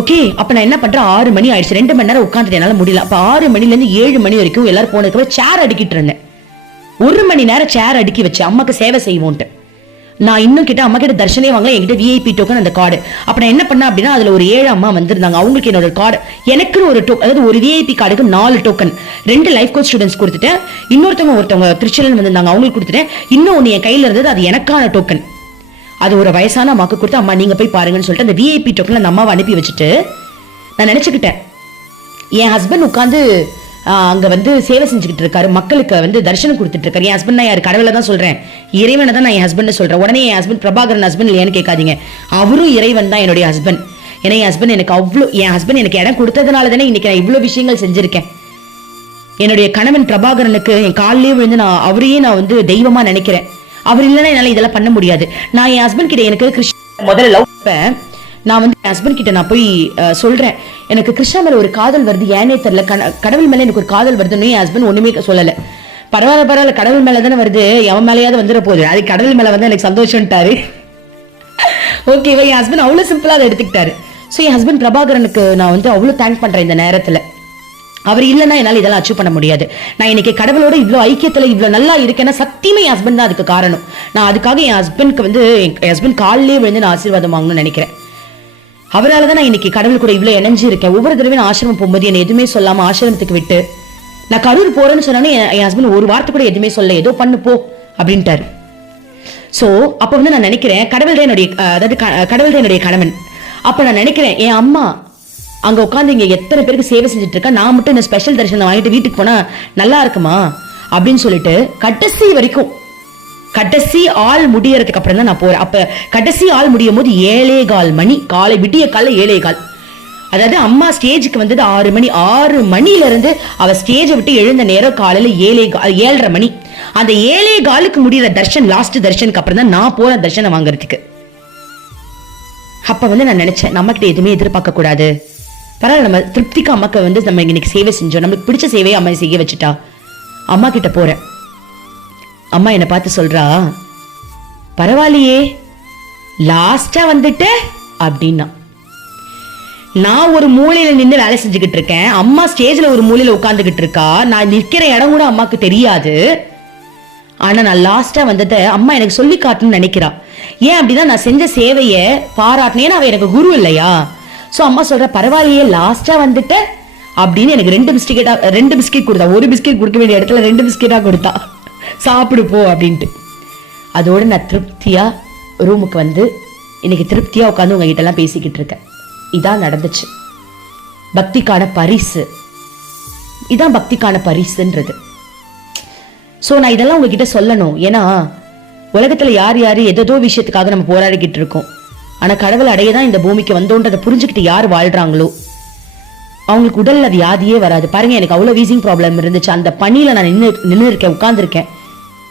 ஓகே, அப்ப நான் என்ன பண்றேன், 6 மணி ஆயிடுச்சு. 2 மணி நேரம் உட்காந்துட்டு என்னால முடியல. அப்ப 6 மணில இருந்து 7 மணி வரைக்கும் எல்லாரும் போனதுக்கு சேர் அடிக்கிட்டு இருந்தேன். 1 மணி நேரம் சேர் அடுக்கி வச்சு அம்மாக்கு சேவை செய்வோன்ட்டு. நான் இன்னும் கிட்ட அம்மா கிட்ட தர்ஷனே வாங்கல, என்கிட்ட விஐபி டோக்கன் அந்த கார்டு. அப்ப நான் என்ன பண்ணேன் அப்படின்னா அதுல ஒரு 7 அம்மா வந்திருந்தாங்க. அவங்களுக்கு என்னோட கார்டு, எனக்கு ஒரு அதாவது ஒரு விஐபி கார்டுக்கு 4 டோக்கன், 2 லைஃப் கோச் ஸ்டூடெண்ட்ஸ் கொடுத்துட்டேன். ஒருத்தவங்க திருச்சியில் வந்திருந்தாங்க, அவங்களுக்கு கொடுத்துட்டேன். இன்னொன்னு என் கையில இருந்தது, அது எனக்கான டோக்கன். அது ஒரு வயசான அம்மாக்கு கொடுத்து, அம்மா நீங்க போய் பாருங்கன்னு சொல்லிட்டு அந்த விஐபி டோக்கன் அந்த அம்மாவை அனுப்பி வச்சுட்டு நான் நினைச்சுக்கிட்டேன், என் ஹஸ்பண்ட் உட்காந்து அங்க வந்து சேவை செஞ்சுக்கிட்டு இருக்காரு, மக்களுக்கு வந்து தரிசனம் கொடுத்துட்டு இருக்காரு. என் ஹஸ்பண்ட் நான் யார், கடவுளை தான் சொல்றேன், இறைவனை தான் நான் என் ஹஸ்பண்ட் சொல்றேன். உடனே என் ஹஸ்பண்ட் பிரபாகரன் ஹஸ்பண்ட் இல்லையான்னு கேட்காதீங்க, அவரும் இறைவன் தான் என்னுடைய ஹஸ்பண்ட். ஏன்னா என் ஹஸ்பண்ட் எனக்கு என் ஹஸ்பண்ட் எனக்கு இடம் கொடுத்ததுனால தானே இன்னைக்கு நான் இவ்வளவு விஷயங்கள் செஞ்சிருக்கேன். என்னுடைய கணவன் பிரபாகரனுக்கு என் காலிலே விழுந்து அவரையே நான் வந்து தெய்வமா நினைக்கிறேன். அவர் இல்லைன்னா என்னால இதெல்லாம் பண்ண முடியாது. நான் என் ஹஸ்பண்ட் கிட்ட எனக்கு கிருஷ்ண முதல்ல லவ் நான் வந்து என் ஹஸ்பண்ட் கிட்ட நான் போய் சொல்றேன், எனக்கு கிருஷ்ணா மேல ஒரு காதல் வருது, ஏனே தெரியல, கடவுள் மேல எனக்கு ஒரு காதல் வருதுன்னு. என் ஹஸ்பண்ட் ஒண்ணுமே சொல்லல. பரவாயில்ல கடவுள் மேல தானே வருது, எவன் மேலேயாவது வந்துட போகுது, அது கடவுள் மேல வந்து எனக்கு சந்தோஷம்ட்டாரு. ஓகேவா, என் ஹஸ்பண்ட் அவ்வளவு சிம்பிளா அதை எடுத்துக்கிட்டாரு. ஸோ என் ஹஸ்பண்ட் பிரபாகரனுக்கு நான் வந்து அவ்வளவு தேங்க் பண்றேன் இந்த நேரத்துல. அவர் இல்லைன்னா என்னால இதெல்லாம் அச்சீவ் பண்ண முடியாது. நான் இன்னைக்கு கடவுளோட இவ்வளவு ஐக்கியத்துல இவ்வளவு நல்லா இருக்கேன்னா சத்தியமே என் ஹஸ்பண்ட் தான் அதுக்கு காரணம். நான் அதுக்காக என் ஹஸ்பண்ட்க்கு வந்து என் ஹஸ்பண்ட் காலிலே விழுந்து நான் ஆசீர்வாதம் வாங்கணும்னு நினைக்கிறேன். அவரால் தான் நான் இன்னைக்கு கடவுள் கூட இவ்வளவு இணைஞ்சு இருக்கேன். ஒவ்வொரு தடவையும் நான் ஆசிரமம் போகும்போது என்னை எதுவுமே சொல்லாம ஆசிரமத்துக்கு விட்டு நான் கரூர் போறேன்னு சொன்னானே என் ஹஸ்பண்ட் ஒரு வார்த்தை கூட எதுவுமே சொல்ல, ஏதோ பண்ணு போ அப்படின்ட்டாரு. சோ அப்ப வந்து நான் நினைக்கிறேன் கடவுள் தான் என்னுடைய கணவன். அப்ப நான் நினைக்கிறேன் என் அம்மா அங்க உட்காந்து இங்க எத்தனை பேருக்கு சேவை செஞ்சுட்டு இருக்கா, நான் மட்டும் இந்த ஸ்பெஷல் தரிசனம் வாங்கிட்டு வீட்டுக்கு போனா நல்லா இருக்குமா அப்படின்னு சொல்லிட்டு கடைசி ஆள் முடியறதுக்கு அப்புறம் தான் நான் போறேன். அப்ப கடைசி ஆள் முடியும் போது 7:15 மணி, காலை விடிய காலை 7:15. அதாவது அம்மா ஸ்டேஜுக்கு வந்தது 6 மணி. 6 மணில இருந்து அவ ஸ்டேஜை விட்டு எழுந்த நேரம் காலையில 7:30 மணி. அந்த 7:15க்கு முடிகிற தர்ஷன், லாஸ்ட் தர்ஷனுக்கு அப்புறம் தான் நான் போறேன் தர்ஷனம் வாங்குறதுக்கு. அப்ப வந்து நான் நினைச்சேன், நம்ம கிட்ட எதுவுமே எதிர்பார்க்க கூடாது, பரவாயில்ல நம்ம திருப்திக்கு அம்மாக்கு வந்து நம்ம இன்னைக்கு சேவை செஞ்சோம், நம்மளுக்கு பிடிச்ச சேவையை அம்மா செய்ய வச்சுட்டா. அம்மா கிட்ட போறேன். அம்மா என்னை பார்த்து சொல்றா, பரவாயில்லையே லாஸ்டா வந்துட்டு அப்படின்னா, நான் ஒரு மூலையில நின்று வேலை செஞ்சுக்கிட்டு இருக்கேன், அம்மா ஸ்டேஜ்ல ஒரு மூலையில உட்கார்ந்துகிட்டு இருக்கா, நான் நிற்கிற இடம் கூட அம்மாக்கு தெரியாது. ஆனா நான் லாஸ்டா வந்துட்டு அம்மா எனக்கு சொல்லி காட்டணும்னு நினைக்கிறா. ஏன் அப்படின்னா நான் செஞ்ச சேவையை பாராட்டினேன்னு அவ எனக்கு குரு இல்லையா. சோ அம்மா சொல்ற பரவாயில்லையே லாஸ்டா வந்துட்டு அப்படின்னு எனக்கு 2 பிஸ்கெட் கொடுத்தா. ஒரு பிஸ்கெட் கொடுக்க வேண்டிய இடத்துல 2 பிஸ்கெட்டா கொடுத்தா. சாப்பிடு போ அப்படின்ட்டு. அதோட நான் திருப்தியா ரூமுக்கு வந்து இன்னைக்கு திருப்தியா உட்காந்து உங்ககிட்ட எல்லாம் பேசிக்கிட்டு இருக்கேன். இதான் நடந்துச்சு. பக்திக்கான பரிசு இதான், பக்திக்கான பரிசுன்றது. சோ நான் இதெல்லாம் உங்ககிட்ட சொல்லணும். ஏன்னா உலகத்துல யார் யாரு எதோ விஷயத்துக்காக நம்ம போராடிக்கிட்டு இருக்கோம். ஆனா கடவுள் அடையதான் இந்த பூமிக்கு வந்தோன்றதை புரிஞ்சுக்கிட்டு யார் வாழ்றாங்களோ அவங்களுக்கு உடல்ல வியாதியே வராது. பாருங்க, எனக்கு அவ்வளவு வீசிங் ப்ராப்ளம் இருந்துச்சு. அந்த பனியில நான் நின்று இருக்கேன், உட்கார்ந்துருக்கேன்.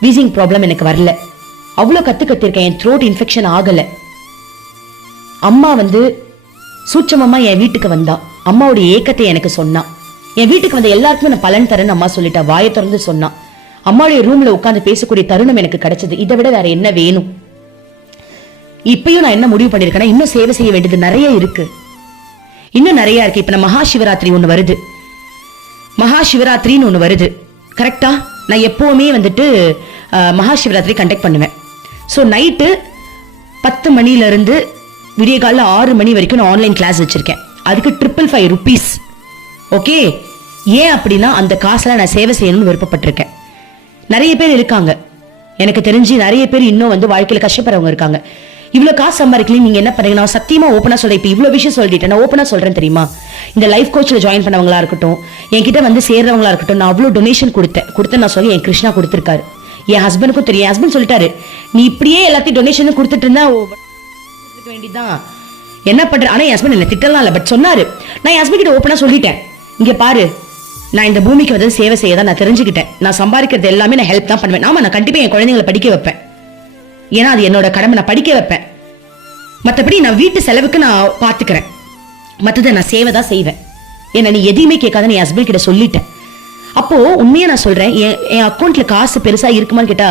வீசிங் ப்ராப்ளம் எனக்கு வரல. அவ்வளவு கத்திருக்கேன், என் த்ரோட் இன்ஃபெக்ஷன் ஆகல. அம்மா வந்து சூட்சமமா என் வீட்டுக்கு வந்தா, அம்மாவுடைய ஏக்கத்தை எனக்கு சொன்னா. என் வீட்டுக்கு வந்த எல்லாருக்குமே நான் பலன் தரேன்னு அம்மா சொல்லிட்டா, வாயை திறந்து சொன்னா. அம்மாவுடைய ரூம்ல உட்காந்து பேசக்கூடிய தருணம் எனக்கு கிடைச்சது. இதை விட வேற என்ன வேணும்? இப்பயும் நான் என்ன முடிவு பண்ணிருக்கேன்னா, இன்னும் சேவை செய்ய வேண்டியது நிறைய இருக்கு, இன்னும் நிறைய இருக்கு. இப்ப நான் மகாசிவராத்திரி ஒண்ணு வருது, மகாசிவராத்திரின்னு ஒண்ணு வருது, கரெக்டா? நான் எப்பவுமே வந்துட்டு மகாசிவராத்திரி கண்டக்ட் பண்ணுவேன். ஸோ நைட்டு 10 மணில இருந்து விடிய காலைல 6 மணி வரைக்கும் நான் ஆன்லைன் கிளாஸ் வச்சிருக்கேன். அதுக்கு 555 rupees. ஓகே, ஏன் அப்படின்னா அந்த காசுல நான் சேவை செய்யணும்னு விருப்பப்பட்டிருக்கேன். நிறைய பேர் இருக்காங்க, எனக்கு தெரிஞ்சு நிறைய பேர் இன்னும் வந்து வாழ்க்கையில கஷ்டப்படுறவங்க இருக்காங்க. இவ்வளவு காசு சம்பாதிக்கலாம், நீங்க என்ன பண்றீங்க? நான் சத்தியமா ஓப்பனா சொல்றேன். இப்ப இவ்வளவு விஷயம் சொல்லிட்டேன், நான் ஓப்பனா சொல்றேன் தெரியுமா? இந்த லைஃப் கோச்ல ஜாயின் பண்ணவங்களா இருக்கட்டும், என்கிட்ட வந்து சேர்றவங்களா இருக்கட்டும், நான் அவ்வளவு டொனேஷன் கொடுத்தேன் நான் சொல்லி என் கிருஷ்ணா கொடுத்திருக்காரு. என் ஹஸ்பண்டுக்கும் தெரியும். என் ஹஸ்பண்ட் சொல்லிட்டாரு, நீ இப்படியே எல்லாத்தையும் டொனேஷன் கொடுத்துட்டு இருந்தா வேண்டியதான் என்ன பண்ற. ஆனா என் ஹஸ்பண்ட் என்ன திட்டலாம் இல்ல, பட் சொன்னாரு. நான் என் ஹஸ்பண்ட் கிட்ட ஓப்பனா சொல்லிட்டேன், இங்க பாரு, நான் இந்த பூமிக்கு வந்து சேவை செய்ய தான் நான் தெரிஞ்சுக்கிட்டேன். நான் சம்பாதிக்கிறது எல்லாமே நான் ஹெல்ப் தான் பண்ணுவேன். ஆமா, நான் கண்டிப்பா என் குழந்தைங்களை படிக்க வைப்பேன். ஏன்னா அது என்னோட கடமை, நான் படிக்க வைப்பேன். மற்றபடி நான் வீட்டு செலவுக்கு நான் பாத்துக்கிறேன், மற்றதை நான் சேவை தான் செய்வேன். ஏன்னா நீ எதையுமே கேட்காதன்னு என் ஹஸ்பண்ட் கிட்ட சொல்லிட்டேன். அப்போ உண்மையா நான் சொல்றேன், என் அக்கௌண்ட்ல காசு பெருசா இருக்குமான்னு கேட்டா,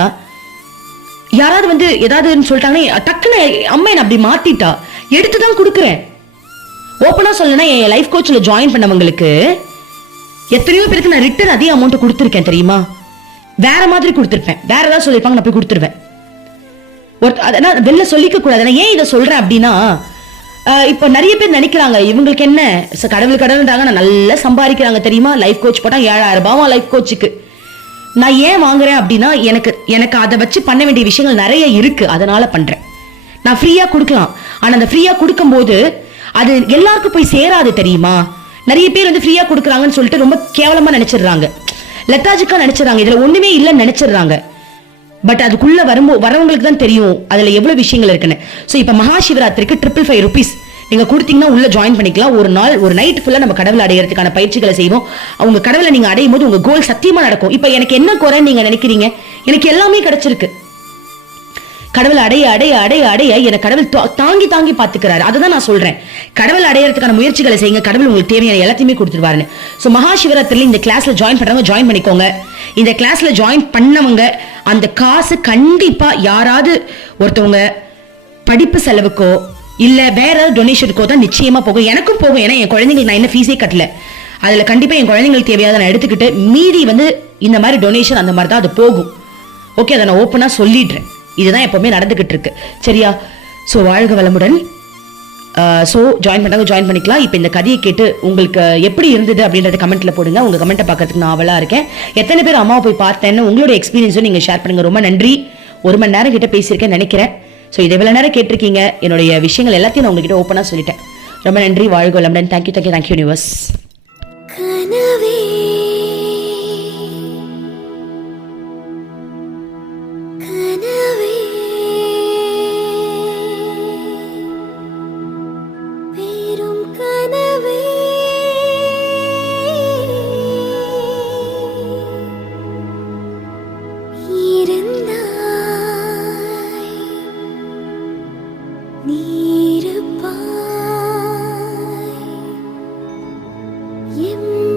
யாராவது வந்து ஏதாவதுன்னு சொல்லிட்டாங்கன்னா டக்குன்னு அம்மா என்ன அப்படி மாத்திட்டா, எடுத்துதான் கொடுக்குறேன். ஓப்பனா சொல்லணும்னா என் லைஃப் கோச்ல ஜாயின் பண்ணவங்களுக்கு எத்தனையோ பேருக்கு நான் ரிட்டர்ன் அதே அமௌண்ட் கொடுத்துருக்கேன் தெரியுமா? வேற மாதிரி கொடுத்துருப்பேன், வேற ஏதாவது சொல்லிருப்பாங்க, நான் போய் கொடுத்துருவேன். வெளில சொல்லிக்க கூடாது. நான் ஏன் இதை சொல்றேன் அப்படின்னா, இப்ப நிறைய பேர் நினைக்கிறாங்க இவங்களுக்கு என்ன கடவுள்ன்றாங்க, நான் நல்லா சம்பாதிக்கிறாங்க தெரியுமா, லைஃப் கோச் போட்டா 7000 ரூபாய் லைஃப் கோச்சுக்கு. நான் ஏன் வாங்குறேன் அப்படின்னா, எனக்கு அதை வச்சு பண்ண வேண்டிய விஷயங்கள் நிறைய இருக்கு, அதனால பண்றேன். நான் ஃப்ரீயா கொடுக்கலாம், ஆனா அந்த ஃப்ரீயா கொடுக்கும் போது அது எல்லாருக்கும் போய் சேராது தெரியுமா? நிறைய பேர் வந்து ஃப்ரீயா கொடுக்குறாங்கன்னு சொல்லிட்டு ரொம்ப கேவலமா நினைச்சிடுறாங்க, லெத்தாஜிக்கா நினைச்சிடறாங்க, இதுல ஒண்ணுமே இல்லைன்னு நினைச்சிடுறாங்க. பட் அதுக்குள்ள வரவங்களுக்கு தான் தெரியும் அதுல எவ்வளவு விஷயங்கள் இருக்குன்னு. சோ இப்ப மகாசிவராத்திரிக்கு 555 rupees நீங்க கொடுத்தீங்கன்னா உள்ள ஜாயின் பண்ணிக்கலாம். ஒரு நாள் ஒரு நைட் ஃபுல்லா நம்ம கடவுளை அடையறதுக்கான பயிற்சிகளை செய்வோம். அவங்க கடவுளை நீங்க அடையும் போது உங்க கோல் சத்தியமா நடக்கும். இப்ப எனக்கு என்ன குறைன்னு நீங்க நினைக்கிறீங்க? எனக்கு எல்லாமே கிடைச்சிருக்கு. கடவுள் அடைய அடைய அடைய அடைய எனக்கு கடவுள் தாங்கி தாங்கி பாத்துக்கிறாரு. அதுதான் நான் சொல்றேன், கடவுள் அடையறதுக்கான முயற்சிகளை செய்யுங்க, கடவுள் உங்களுக்கு தேவையான எல்லாத்தையுமே கொடுத்துருவாருன்னு. சோ மகாசிவராத்திரில இந்த கிளாஸ்ல ஜாயின் பண்றவங்க ஜாயின் பண்ணிக்கோங்க. இந்த கிளாஸ்ல ஜாயின் பண்ணவங்க அந்த காசு கண்டிப்பா யாராவது ஒருத்தவங்க படிப்பு செலவுக்கோ இல்ல வேற ஏதாவது டொனேஷனுக்கோ தான் நிச்சயமா போகும். எனக்கும் போகும், ஏன்னா என் குழந்தைங்களுக்கு நான் என்ன ஃபீஸே கட்டல. அதுல கண்டிப்பா என் குழந்தைங்களுக்கு தேவையாத நான் எடுத்துக்கிட்டு மீதி வந்து இந்த மாதிரி டொனேஷன் அந்த மாதிரி தான் அது போகும். ஓகே, அதை நான் ஓப்பனா சொல்லிடுறேன். இதுதான் எப்பவுமே நடந்துகிட்டு இருக்கு, சரியா? சோ வாழ்க வளமுடன். சோ ஜாயின் பண்ணாங்க ஜாயின் பண்ணிக்கலாம். இப்போ இந்த கதையை கேட்டு உங்களுக்கு எப்படி இருந்தது அப்படின்றத கமெண்ட்ல போடுங்க. உங்க கமெண்ட்டை பார்க்கறதுக்கு நான் ஆவலா இருக்கேன். எத்தனை பேர் அம்மாவை போய் பார்த்தேன்னு உங்களோட எக்ஸ்பீரியன்ஸும் நீங்க ஷேர் பண்ணுங்க. ரொம்ப நன்றி. 1 மணி நேரம் கிட்ட பேசியிருக்கேன்னு நினைக்கிறேன். ஸோ இதை இவ்வளவு நேரம் கேட்டிருக்கீங்க. என்னுடைய விஷயங்கள் எல்லாத்தையும் நான் உங்ககிட்ட ஓப்பனா சொல்லிட்டேன். ரொம்ப நன்றி. வாழ்க வளமுடன். Thank you thank you thank you universe. நீருப்பாய் எம்